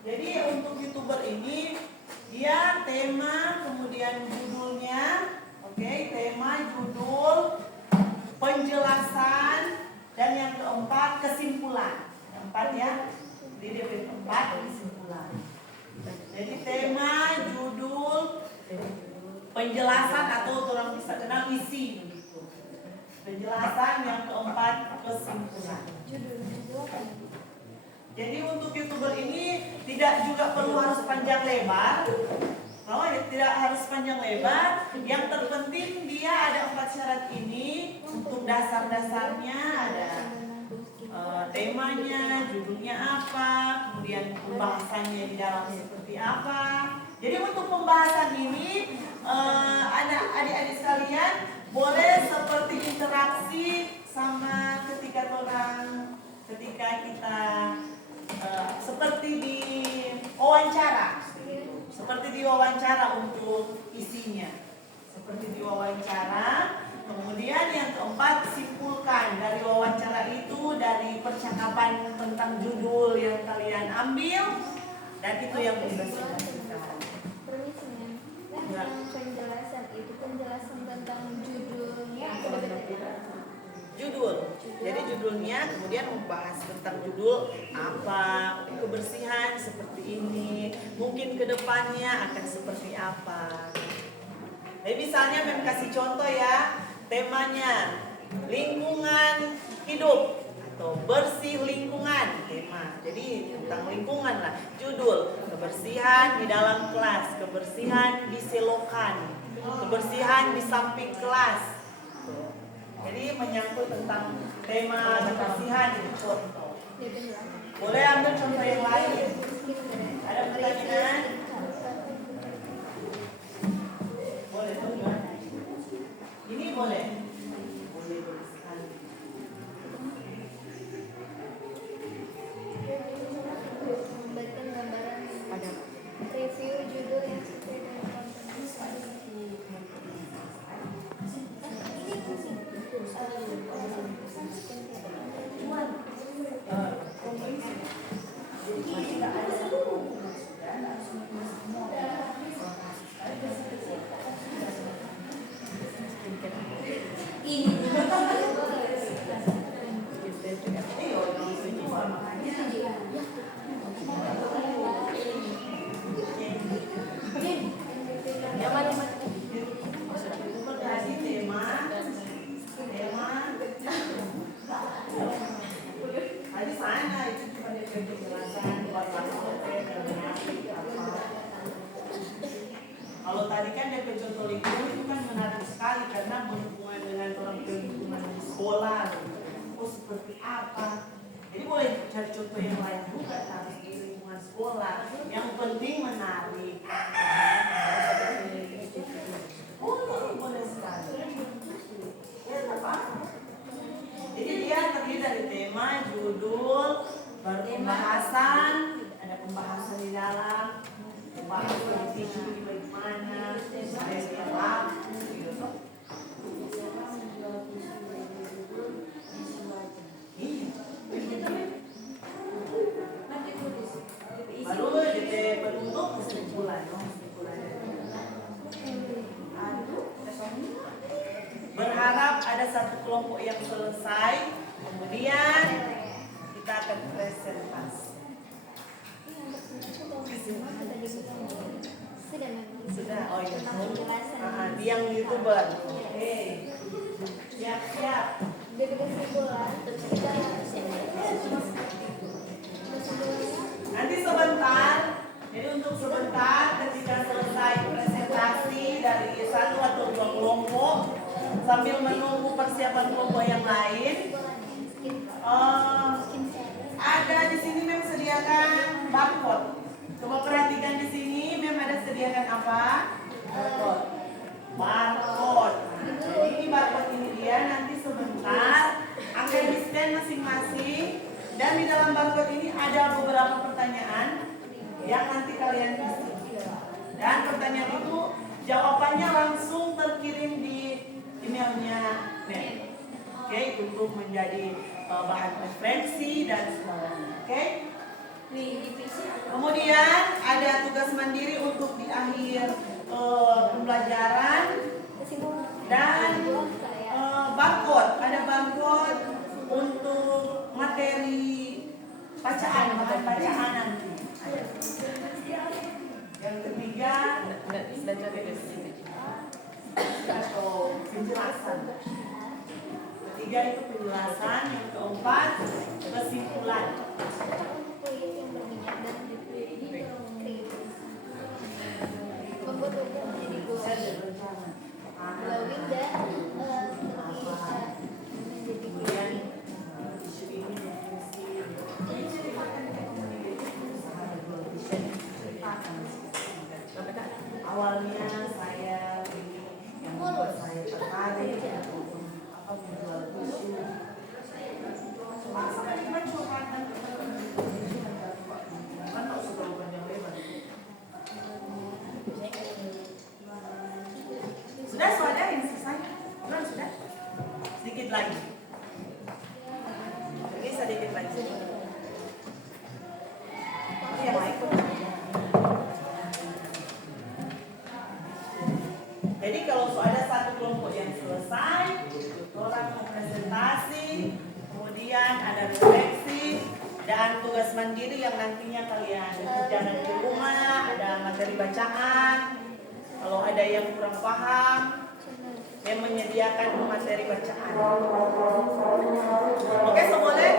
Jadi untuk YouTuber ini dia tema, kemudian judulnya, oke, tema, judul, penjelasan, dan yang keempat kesimpulan. Keempat ya. Jadi dia keempat kesimpulan. Jadi tema, judul, penjelasan atau orang bisa kenal isi begitu. Penjelasan, yang keempat kesimpulan. Jadi untuk YouTuber ini tidak juga perlu harus panjang lebar. Oh, tidak harus panjang lebar. Yang terpenting dia ada 4 syarat ini. Untuk dasar-dasarnya ada temanya, judulnya apa, kemudian pembahasannya di dalam seperti apa. Jadi untuk pembahasan ini adik-adik sekalian boleh seperti interaksi sama ketika kita seperti di wawancara, seperti di wawancara untuk isinya, seperti di wawancara. Kemudian yang keempat, simpulkan dari wawancara itu, dari percakapan tentang judul yang kalian ambil, dan itu yang dibacakan. Penjelasan itu penjelasan tentang judulnya. Judul. Jadi judulnya kemudian membahas tentang judul apa, kebersihan seperti ini, mungkin kedepannya akan seperti apa. Jadi misalnya Mem kasih contoh ya, temanya lingkungan hidup atau bersih lingkungan tema. Jadi tentang lingkungan lah. Judul kebersihan di dalam kelas, kebersihan di selokan, kebersihan di samping kelas. Jadi menyangkut tentang tema kebersihan itu contoh. Boleh ambil contoh yang lain? Ada pertanyaan? Boleh tuh gimana? Ini boleh? Boleh sekali. Memberikan gambaran pada review judul yang sesuai dengan konten. Kalau tadi kan DP contoh lingkungan itu kan menarik sekali karena berhubungan dengan orang lingkungan di sekolah. Oh seperti apa? Jadi boleh cari contoh yang lain juga harus di lingkungan sekolah. Yang penting menarik. Boleh sekali. Ya apa? Jadi dia terdiri dari tema, judul, baru pembahasan, ada pembahasan di dalam. Pembahasan tisu di bagaimana, ada yang laku, gitu. Baru jadi penutup kesimpulan, berharap ada satu kelompok yang selesai, kemudian kita akan presentasi. Sudah, oh iya. Yang YouTuber. Oke. Siap. Nanti sebentar. Jadi untuk sebentar ketika selesai presentasi dari 1 atau 2 kelompok, sambil menunggu persiapan kelompok yang lain, ada di sini Mem sediakan barcode. Coba perhatikan di sini Mem ada sediakan apa? Barcode. Jadi ini barcode ini dia nanti sebentar kalian masing-masing. Dan di dalam barcode ini ada beberapa pertanyaan yang nanti kalian isi. Dan pertanyaan itu jawabannya langsung terkirim di emailnya NEM. Oke, untuk menjadi bahan referensi dan semuanya. Oke. Kemudian ada tugas mandiri untuk di akhir pembelajaran dan barcode. Ada barcode untuk materi bacaan, bahan bacaan nanti. Yang ketiga atau penjelasan. Ketiga itu penjelasan, yang keempat kesimpulan. Membuat hukum menjadi glowing dan Kemudian isu ini awalnya saya ini yang membuat saya tertarik ataupun apa menjual tisu. Masa cuma curhatan kan tak suka panjang lebar. Sudah yang selesai? Belum sudah? Sedikit lagi. Ini sedikit lagi. Yang lain. Jadi kalau ada satu kelompok yang selesai, orang mau presentasi, kemudian ada refleksi dan tugas mandiri yang nantinya kalian kerjakan di rumah, ada materi bacaan. Kalau ada yang kurang paham, yang menyediakan materi bacaan. Oke, boleh?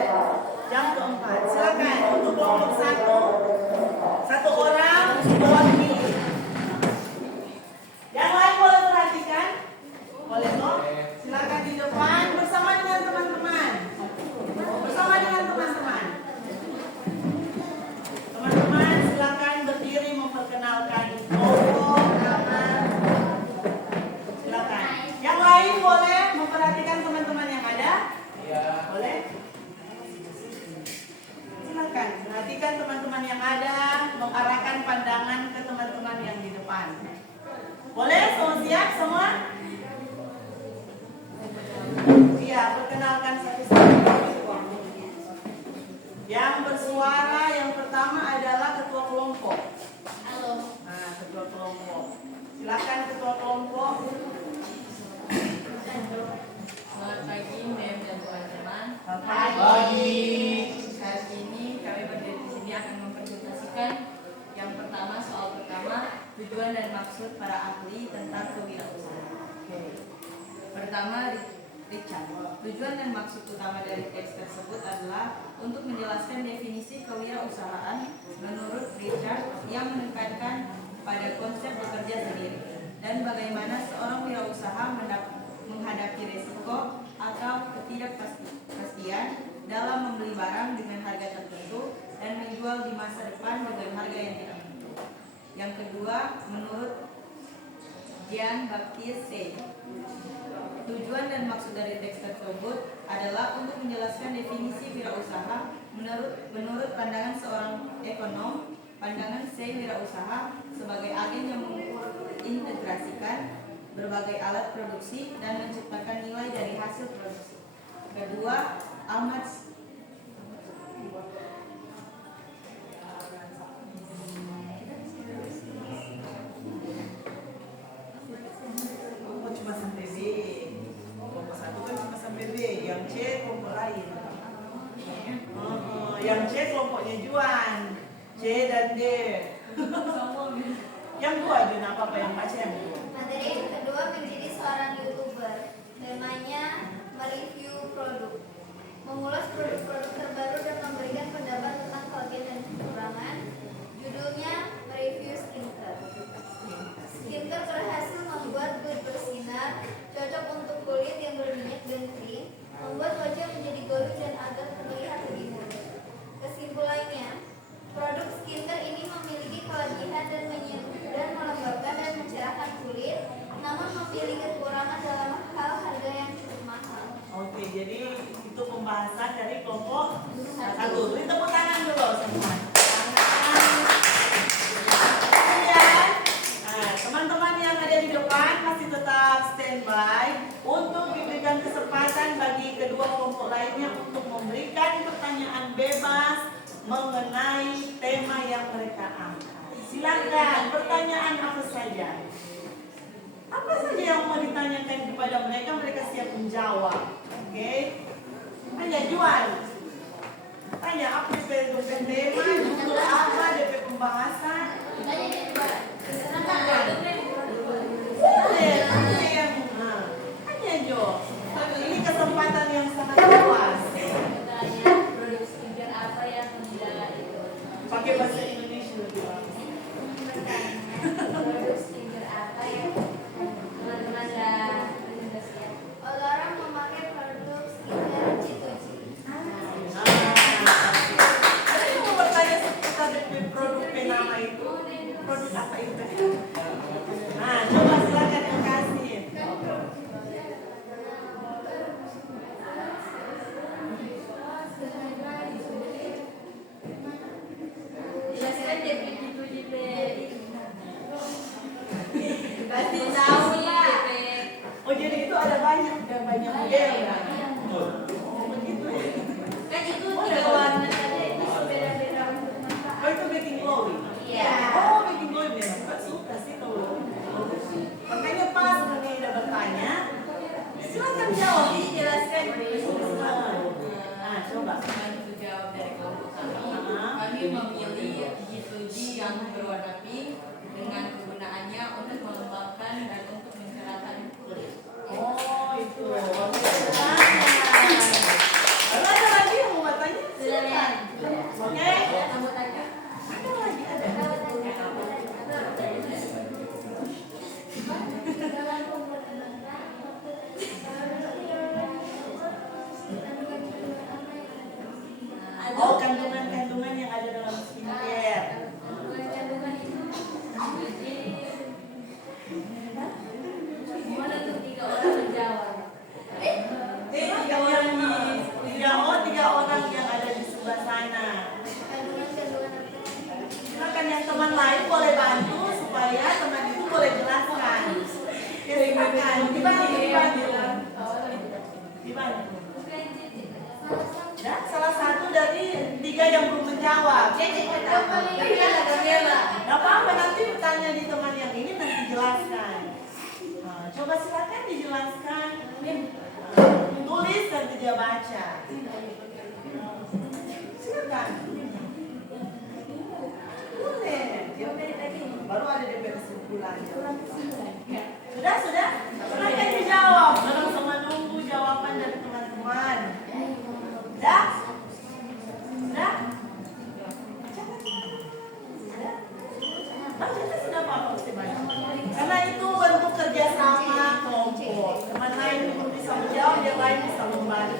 Yang keempat, silakan untuk kelompok satu orang mewakili. Yang lain boleh perhatikan? Boleh toh? Silakan di depan bersama dengan teman-teman. Bersama dengan teman-teman. Teman-teman silakan berdiri memperkenalkan logo, nama. Silakan. Yang lain boleh memperhatikan teman-teman yang ada? Iya. Boleh? Silakan perhatikan teman-teman yang ada, mengarahkan pandangan ke teman-teman yang di depan. Boleh? Semua siap semua? Iya, perkenalkan satu-satu. Yang bersuara yang pertama adalah ketua kelompok. Halo. Nah, ketua kelompok. Silakan ketua kelompok. Selamat pagi, Mem dan teman-teman. Selamat pagi. Saat ini kami berdiri di sini akan mempresentasikan yang pertama, soal pertama, tujuan dan maksud para ahli tentang kewirausahaan. Pertama, Richard. Tujuan dan maksud utama dari teks tersebut adalah untuk menjelaskan definisi kewirausahaan menurut Richard yang menekankan pada konsep bekerja sendiri dan bagaimana seorang wirausaha menghadapi risiko atau ketidakpastian dalam membeli barang dengan harga tertentu dan menjual di masa depan dengan harga yang tidak tentu. Yang kedua, menurut Jean-Baptiste Say, tujuan dan maksud dari teks tersebut adalah untuk menjelaskan definisi wirausaha menurut pandangan seorang ekonom. Pandangan Say, wirausaha sebagai agen yang mengintegrasikan berbagai alat produksi dan menciptakan nilai dari hasil produksi. Kedua, Ahmad Cuma sampai B. Kelompok satu kan cuma sampai B. Yang C kelompok lain. Yang C kelompoknya Juan. C dan D. Yang dua Jun apa yang baca yang dua? Materi yang kedua menjadi seorang YouTuber. Temanya mereview produk, mengulas produk-produk terbaru dan memberikan pendapat tentang kelebihan dan kekurangan. Judulnya mereview skincare. Skincare berhasil membuat kulit bersinar, cocok untuk kulit yang berminyak dan kering, membuat wajah menjadi glowing dan agar terlihat lebih mulus. Kesimpulannya, produk skincare ini memiliki kelebihan dan melembabkan dan mencerahkan kulit, namun memiliki kekurangan dalam hal harga yang cukup mahal. jadi itu pembahasan dari kelompok 1. Beri tepuk tangan dulu semua. Kemudian, teman-teman yang ada di depan masih tetap standby untuk diberikan kesempatan bagi kedua kelompok lainnya untuk memberikan pertanyaan bebas mengenai tema yang mereka angkat. Silakan, pertanyaan apa saja. Apa saja yang mau ditanyakan kepada mereka, mereka siap menjawab. Oke? Tanya Juan. Tanya apa DP tema, untuk apa DP pembahasan. Tanya Jo. Ini kesempatan yang sangat luas. Produk skincare apa yang Pakai bahasa Indonesia lebih bagus. produk skincare apa yang teman-teman sudah siap? Orang memakai produk skincare G2G. Ada yang mau bertanya seputar produk penama itu? Produk apa itu? Nah, coba silakan yang kasih. Jelaskan DP gitu DP. Pasti tahu lah. Oh jadi itu ada banyak model ya? Oh begitu ya? Kan itu 3 warna saja itu beda-beda untuk Oh manfaat. itu making glowing? Iya. Oh making glowing ya? Suka sih kalau. Makanya pas kami udah bertanya, silakan jawab. Jadi jelaskan Nah coba. Bantu jawab dari kelompok kami. Kami memilih G2G yang berwarna pink dengan kegunaannya untuk mengembangkan dan untuk mencerahkan kulit. Oh itu. Lalu ada lagi yang mau bertanya? Silakan. Oke. Rambut aja. Ada lagi ada. Oh kandungan-kandungan yang ada dalam skincare. Gimana tuh 3 orang menjawab? Tiga orang yang ada di sebelah sana. Silakan yang teman lain boleh bantu supaya teman itu boleh jelaskan. Ya, silakan dibantu. Ya, salah satu dari 3 yang belum menjawab. Gak apa-apa, nanti tanya di teman yang ini nanti jelaskan. Nah, coba silakan dijelaskan. Tulis nanti dia baca. Silakan. Boleh. Baru ada DP kesimpulan. Sudah? Silakan dijawab. Jangan sama nunggu jawaban dari teman-teman. Sudah? Sudah Pak karena itu bentuk kerjasama kelompok. Teman lain belum bisa menjawab, yang lain bisa membantu.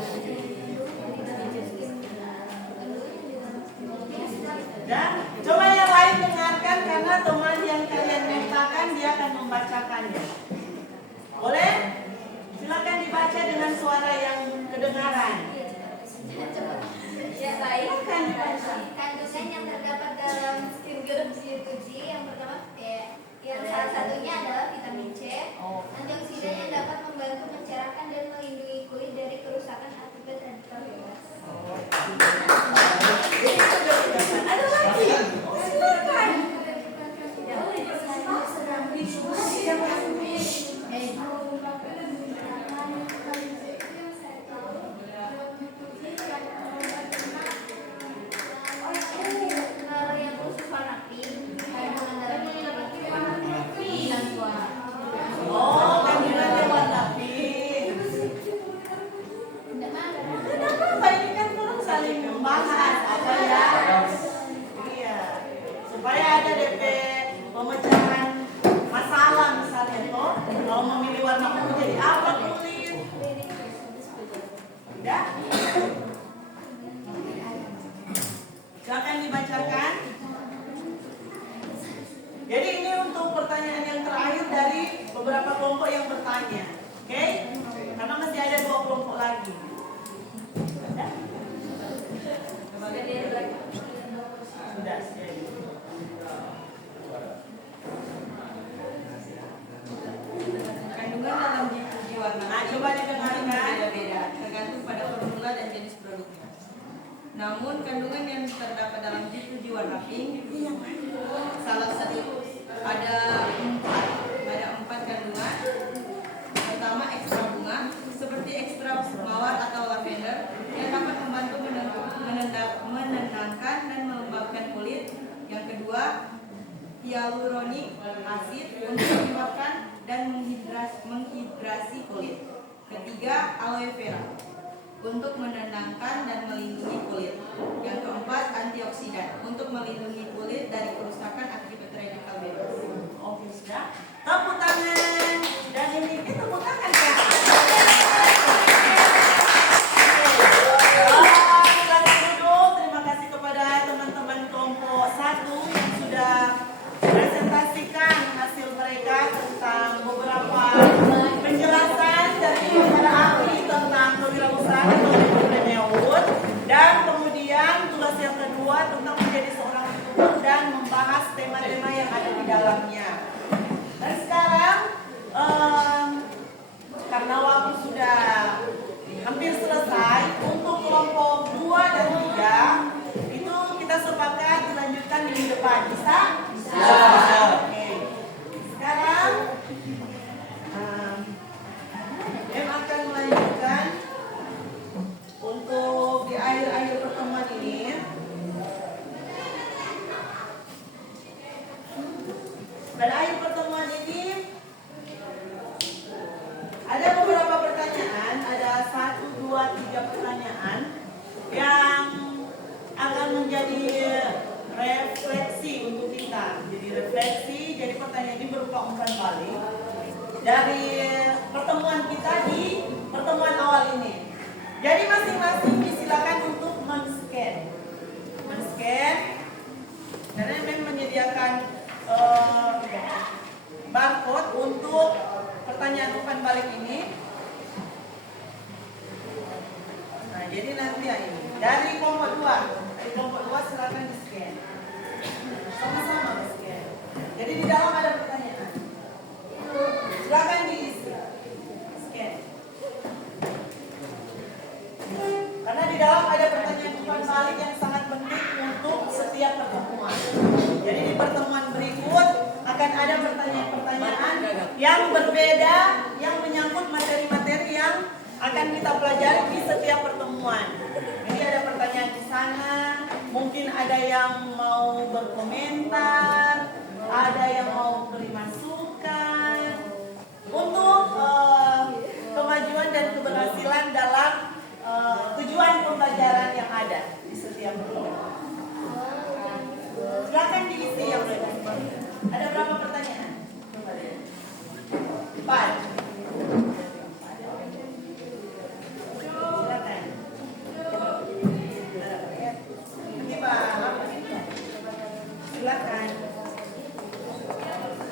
Dan coba yang lain dengarkan karena teman yang kalian mintakan dia akan membacakannya. Boleh? Silakan dibaca dengan suara yang kedengaran. Ya baik. Silakan dibaca. Kandungan yang terdapat dalam skincare G2G yang pertama yang salah satunya adalah vitamin C. Antioksidan yang dapat membantu mencerahkan dan melindungi kulit dari kerusakan akibat radikal bebas. Ada lagi? Silakan. Kalau yang khusus warna pink, kandungan dalamnya terdapat warna pink. Oh, kandungannya warna pink. Tidak apa-apa, ini kan orang saling membahas apa ya? Iya. Supaya ada DP pemecahan masalah misalnya toh. Kalau memilih warna ungu jadi apa kulit? Tidak? Silakan dibacakan. Jadi ini untuk pertanyaan yang terakhir dari beberapa kelompok yang bertanya. Oke? Karena masih ada 2 kelompok lagi. Namun kandungan yang terdapat dalam jus uji warna pink salah satu ada empat kandungan. Pertama, ekstra bunga seperti ekstra mawar atau lavender yang dapat membantu menenangkan dan melembabkan kulit. Yang kedua, hyaluronik acid untuk menyebabkan dan menghidrasi kulit. Ketiga, aloe vera untuk menenangkan dan melindungi kulit. Yang keempat, antioksidan untuk melindungi kulit dari kerusakan akibat radikal bebas. Oke, sudah. Tepuk tangan. Dan ini tepuk tangan ya. Terima kasih kepada teman-teman kelompok 1 yang sudah presentasikan hasil mereka tentang beberapa penjelasan dari para ahli tentang kewirausahaan atau entrepreneur, dan kemudian tugas yang kedua tentang menjadi seorang youtuber dan membahas tema-tema yang ada di dalamnya. Dan sekarang karena waktu sudah hampir selesai, untuk kelompok 2 dan 3 itu kita sepakat dilanjutkan minggu depan. Bisa? Oke. Sekarang Em akan melanjutkan untuk di akhir-akhir pertemuan ini. Pada akhir pertemuan ini ada beberapa pertanyaan, ada 1, 2, 3 pertanyaan yang akan menjadi refleksi untuk kita. Jadi refleksi, jadi pertanyaan ini berupa umpan balik dari pertemuan kita di pertemuan awal ini. Jadi masing-masing disilakan untuk men-scan, karena memang menyediakan barcode untuk pertanyaan umpan balik ini. Nah, jadi nanti ya ini dari kelompok 2 silakan di-scan. Sama-sama di-scan. Jadi di dalam ada pertanyaan. Silakan diisi. Scan. Karena di dalam ada pertanyaan umpan balik yang sangat penting untuk setiap pertemuan. Jadi di pertemuan berikut akan ada pertanyaan-pertanyaan yang berbeda yang menyangkut materi-materi yang akan kita pelajari di setiap pertemuan. Jadi ada pertanyaan di sana, mungkin ada yang mau berkomentar, ada yang mau beri masukan untuk kemajuan dan keberhasilan dalam tujuan pembelajaran yang ada di setiap pertemuan. Silakan diisi yang berikut. Ada berapa pertanyaan? 4. Silakan. Ini Pak. Silakan.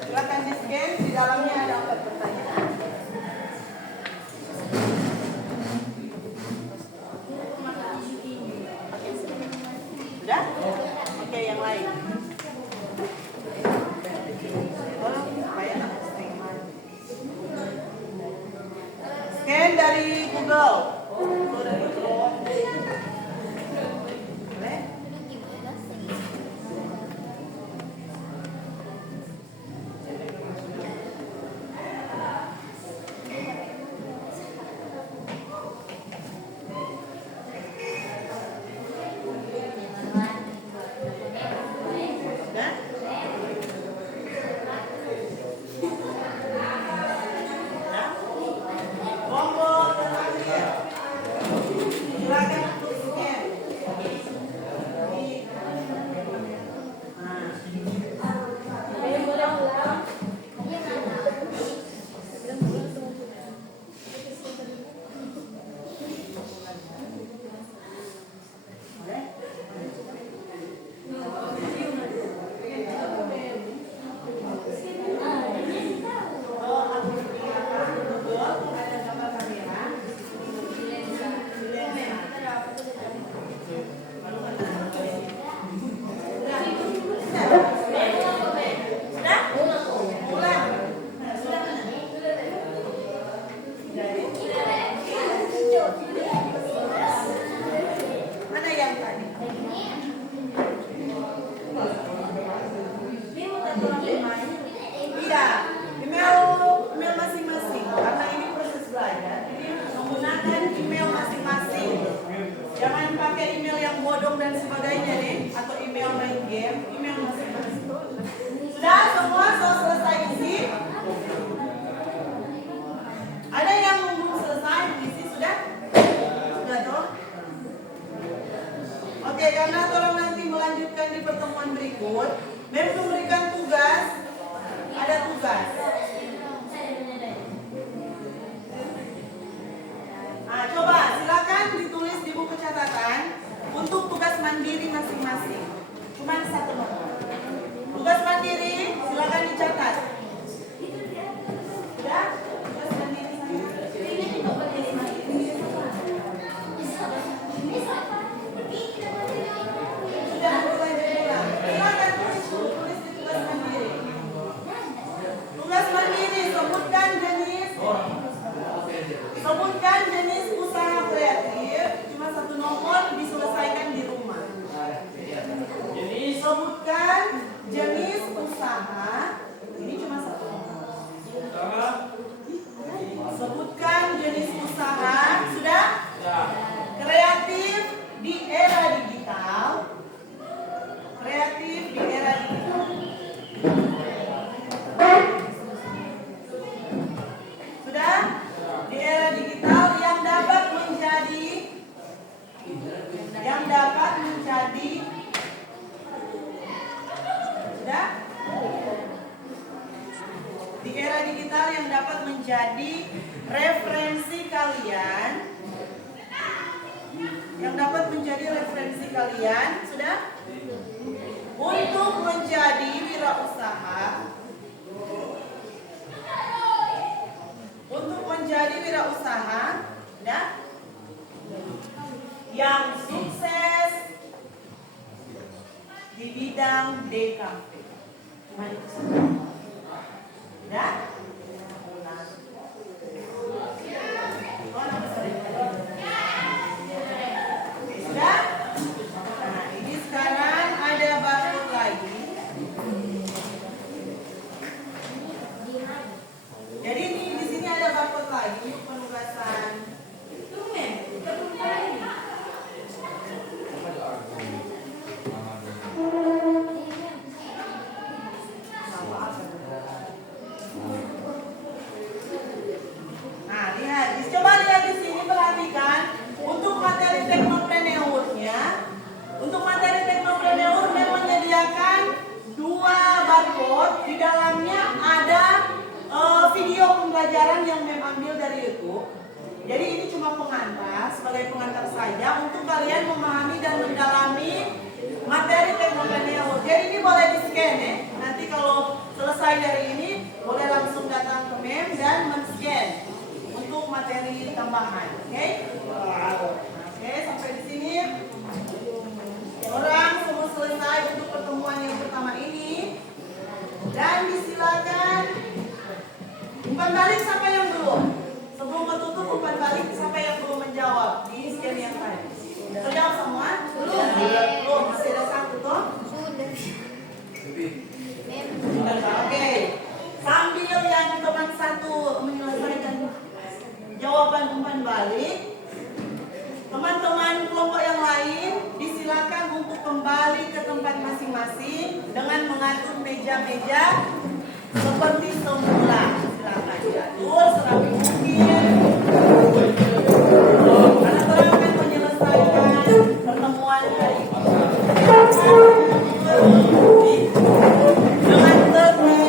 Silakan di-scan, di dalamnya ada 4 pertanyaan. dan sebagainya nih, atau email main game, email masing-masing. Sudah semua selesai isi? Ada yang belum selesai isi sudah? Sudah toh? Oke, karena tolong nanti melanjutkan di pertemuan berikut, Mem memberikan tugas, ada tugas. Nah, coba silakan ditulis di buku catatan untuk tugas mandiri masing-masing. Cuma satu nomor. Tugas mandiri silakan dicatat. Sudah? Tugas mandiri sudah mulai berulang. Silakan tulis di tugas mandiri. Tugas mandiri sebutkan jenis usaha kreatif. Cuma satu nomor diselesaikan di rumah. Sebutkan jenis usaha. Ini cuma satu nomor. Sebutkan jenis usaha. Sudah? Kreatif di era digital. Kreatif di era digital. Sudah? Di era digital yang dapat menjadi sudah? Di era digital yang dapat menjadi referensi kalian, sudah? Untuk menjadi wirausaha, sudah? Yang sukses di bidang DKV. Sudah? Sudah? Nah, ini sekarang ada barcode lagi. Jadi ini di sini ada barcode lagi untuk penugasan. Nah, coba lihat di sini, perhatikan untuk materi teknopreneur-nya. Untuk materi teknopreneur memang menyediakan 2 barcode, di dalamnya ada video pembelajaran yang ambil dari YouTube. Jadi ini cuma pengantar, sebagai pengantar saja untuk kalian memahami dan mendalami materi teknopreneur. Jadi ini boleh di-scan ya. Nanti kalau selesai dari ini boleh langsung datang ke MEM dan men-scan untuk materi tambahan. Oke? Oke, sampai di sini. Orang semua selesai untuk pertemuan yang pertama ini. Dan disilakan umpan balik siapa yang belum? Sebelum menutup umpan balik siapa yang belum menjawab di scan yang tadi? Terjawab semua? Belum. Belum. Masih ada satu toh? Oke. Sambil yang teman satu menyelesaikan jawaban umpan balik, teman-teman kelompok yang lain disilakan untuk kembali ke tempat masing-masing dengan mengatur meja-meja seperti semula. Silakan diatur serapi mungkin. Karena orang akan menyelesaikan pertemuan hari ini dengan tertib.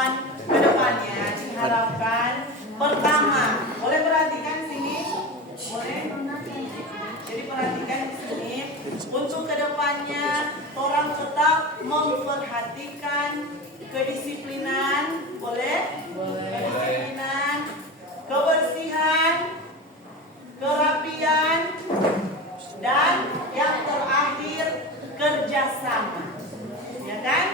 pertemuan kedepannya diharapkan pertama, boleh perhatikan sini, boleh. Jadi perhatikan di sini, untuk kedepannya orang tetap memperhatikan kedisiplinan, boleh? Kedisiplinan, kebersihan, kerapian, dan yang terakhir kerjasama, ya kan?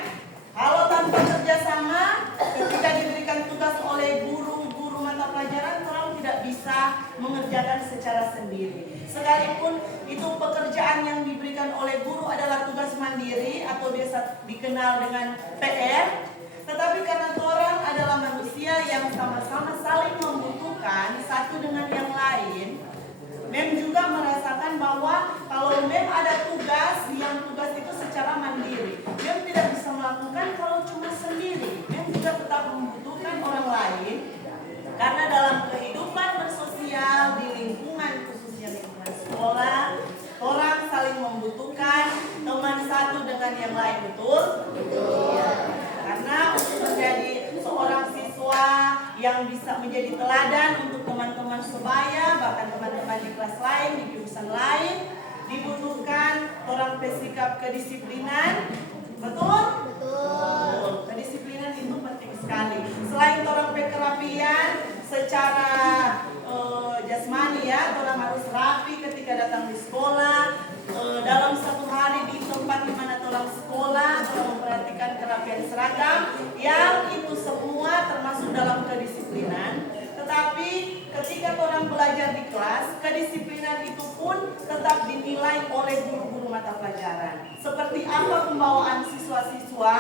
Kalau tanpa kerjasama, ketika diberikan tugas oleh guru mata pelajaran, orang tidak bisa mengerjakan secara sendiri. Sekalipun itu pekerjaan yang diberikan oleh guru adalah tugas mandiri atau biasa dikenal dengan PR, tetapi karena orang adalah manusia yang sama-sama saling membutuhkan satu dengan yang lain, Mem juga merasakan bahwa kalau Mem ada tugas, yang tugas itu secara mandiri, Mem tidak bisa melakukan kalau cuma sendiri. Mem juga tetap membutuhkan orang lain, karena dalam kehidupan bersosial di lingkungan, khususnya lingkungan sekolah, orang saling membutuhkan teman satu dengan yang lain, betul? Betul. Karena untuk menjadi seorang siswa yang bisa menjadi teladan untuk teman-teman sebaya, bahkan teman-teman di kelas lain, di jurusan lain, dibutuhkan orang bersikap kedisiplinan, betul? Betul. Kedisiplinan itu penting sekali. Selain orang kerapian secara jasmani ya, orang harus rapi ketika datang di sekolah. Dalam satu hari di tempat di mana orang sekolah, orang memperhatikan kerapian seragam, yang itu semua termasuk dalam kedisiplinan. Tetapi ketika orang belajar di kelas, kedisiplinan itu pun tetap dinilai oleh guru-guru mata pelajaran. Seperti apa pembawaan siswa-siswa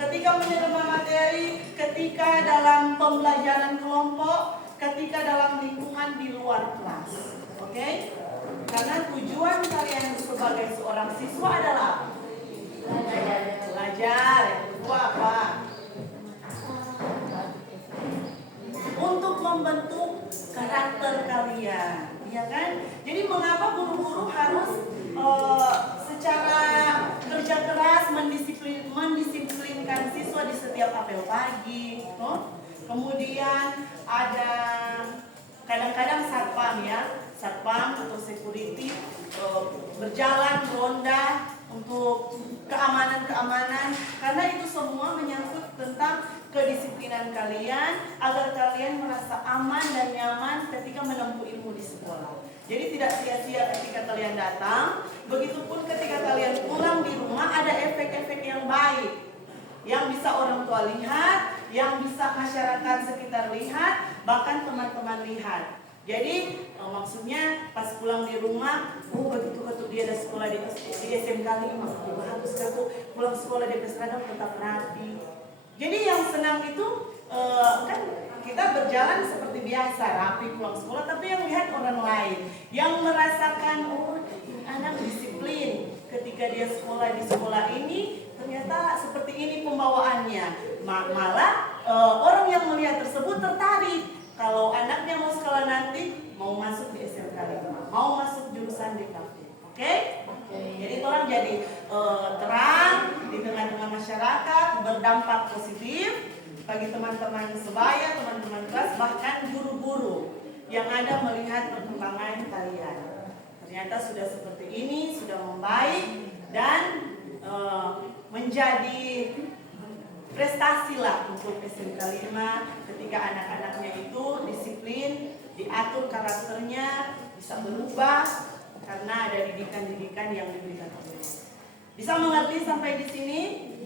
ketika menerima materi, ketika dalam pembelajaran kelompok, ketika dalam lingkungan di luar kelas. Oke? Karena tujuan kalian sebagai seorang siswa adalah belajar. Itu apa? Untuk membentuk karakter kalian, ya kan? Jadi mengapa guru-guru harus secara kerja keras mendisiplinkan siswa di setiap apel pagi, kemudian ada kadang-kadang satpam atau security berjalan ronda untuk keamanan, karena itu semua menyangkut tentang kedisiplinan kalian agar kalian merasa aman dan nyaman ketika menempuh ilmu di sekolah. Jadi tidak sia-sia ketika kalian datang, begitupun ketika kalian pulang di rumah ada efek-efek yang baik yang bisa orang tua lihat, yang bisa masyarakat sekitar lihat, bahkan teman-teman lihat. Jadi maksudnya pas pulang di rumah, begitu dia ada sekolah di SMK 5, bagus kan pulang sekolah di seragam tetap rapi. Jadi yang senang itu kan kita berjalan seperti biasa, rapi pulang sekolah, tapi yang lihat orang lain, yang merasakan anak disiplin ketika dia sekolah di sekolah ini, ternyata seperti ini pembawaannya. Malah orang yang melihat tersebut tertarik. Kalau anaknya mau sekolah nanti, mau masuk di SMK 5, mau masuk jurusan DKV, oke? Jadi orang jadi terang di tengah-tengah masyarakat, berdampak positif bagi teman-teman sebaya, teman-teman kelas, bahkan guru-guru yang ada melihat perkembangan kalian. Ternyata sudah seperti ini, sudah membaik dan menjadi prestasi lah untuk SMK 5 ketika anak-anaknya itu disiplin, diatur karakternya, bisa berubah karena ada didikan-didikan yang diberikan oleh Allah. Bisa mengerti sampai di sini?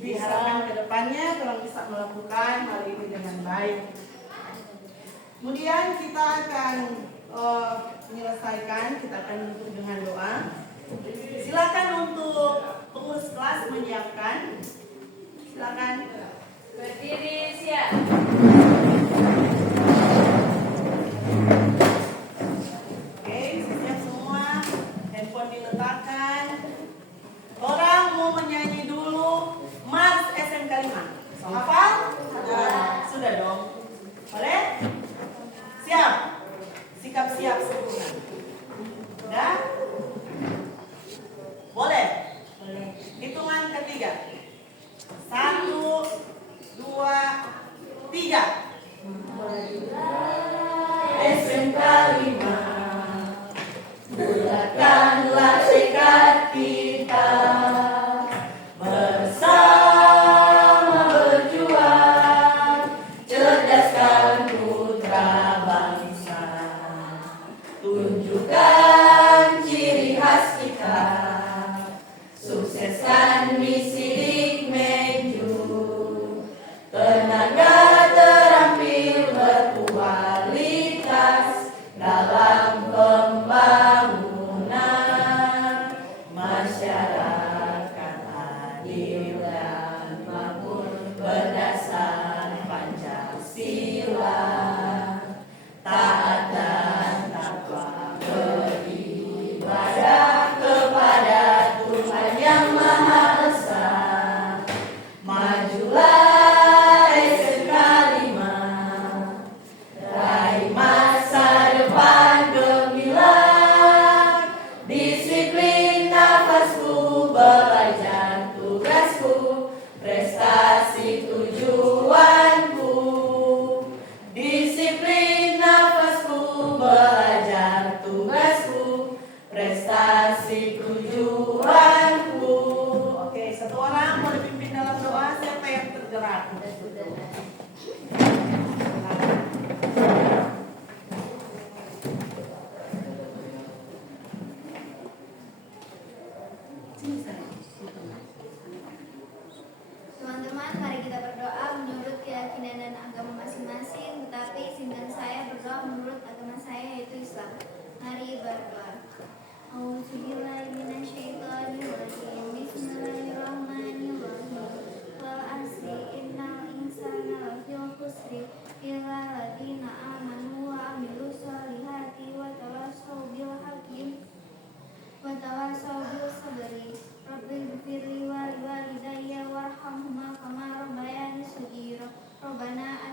Diharapkan ke depannya kalian bisa melakukan hal ini dengan baik. Kemudian kita akan menyelesaikan, kita akan menutup dengan doa. Silakan untuk pengurus kelas menyiapkan. Silakan. Berdiri siap. Oke, siap semua. Handphone diletakkan. Orang mau menyanyi dulu Mars SMK 5. Hafal? Sudah dong. Boleh? Siap. Sikap siap sempurna. Sudah? Boleh? Boleh. Hitungan ketiga. 1, 2, agama masing-masing, tetapi izinkan saya berdoa menurut agama saya, yaitu Islam. Mari berdoa. Auzubillahi minasyaitonirrajim. Bismillahirrahmanirrahim. Wal asri innal insana lafi khusri illa alladziina aamanu wa 'amilus sholihati wa tawassaw bil haqqi wa tawassaw bis sabri. Rabbighfirli wa liwalidayya warhamhuma kama rabbayani shaghira. Rabbana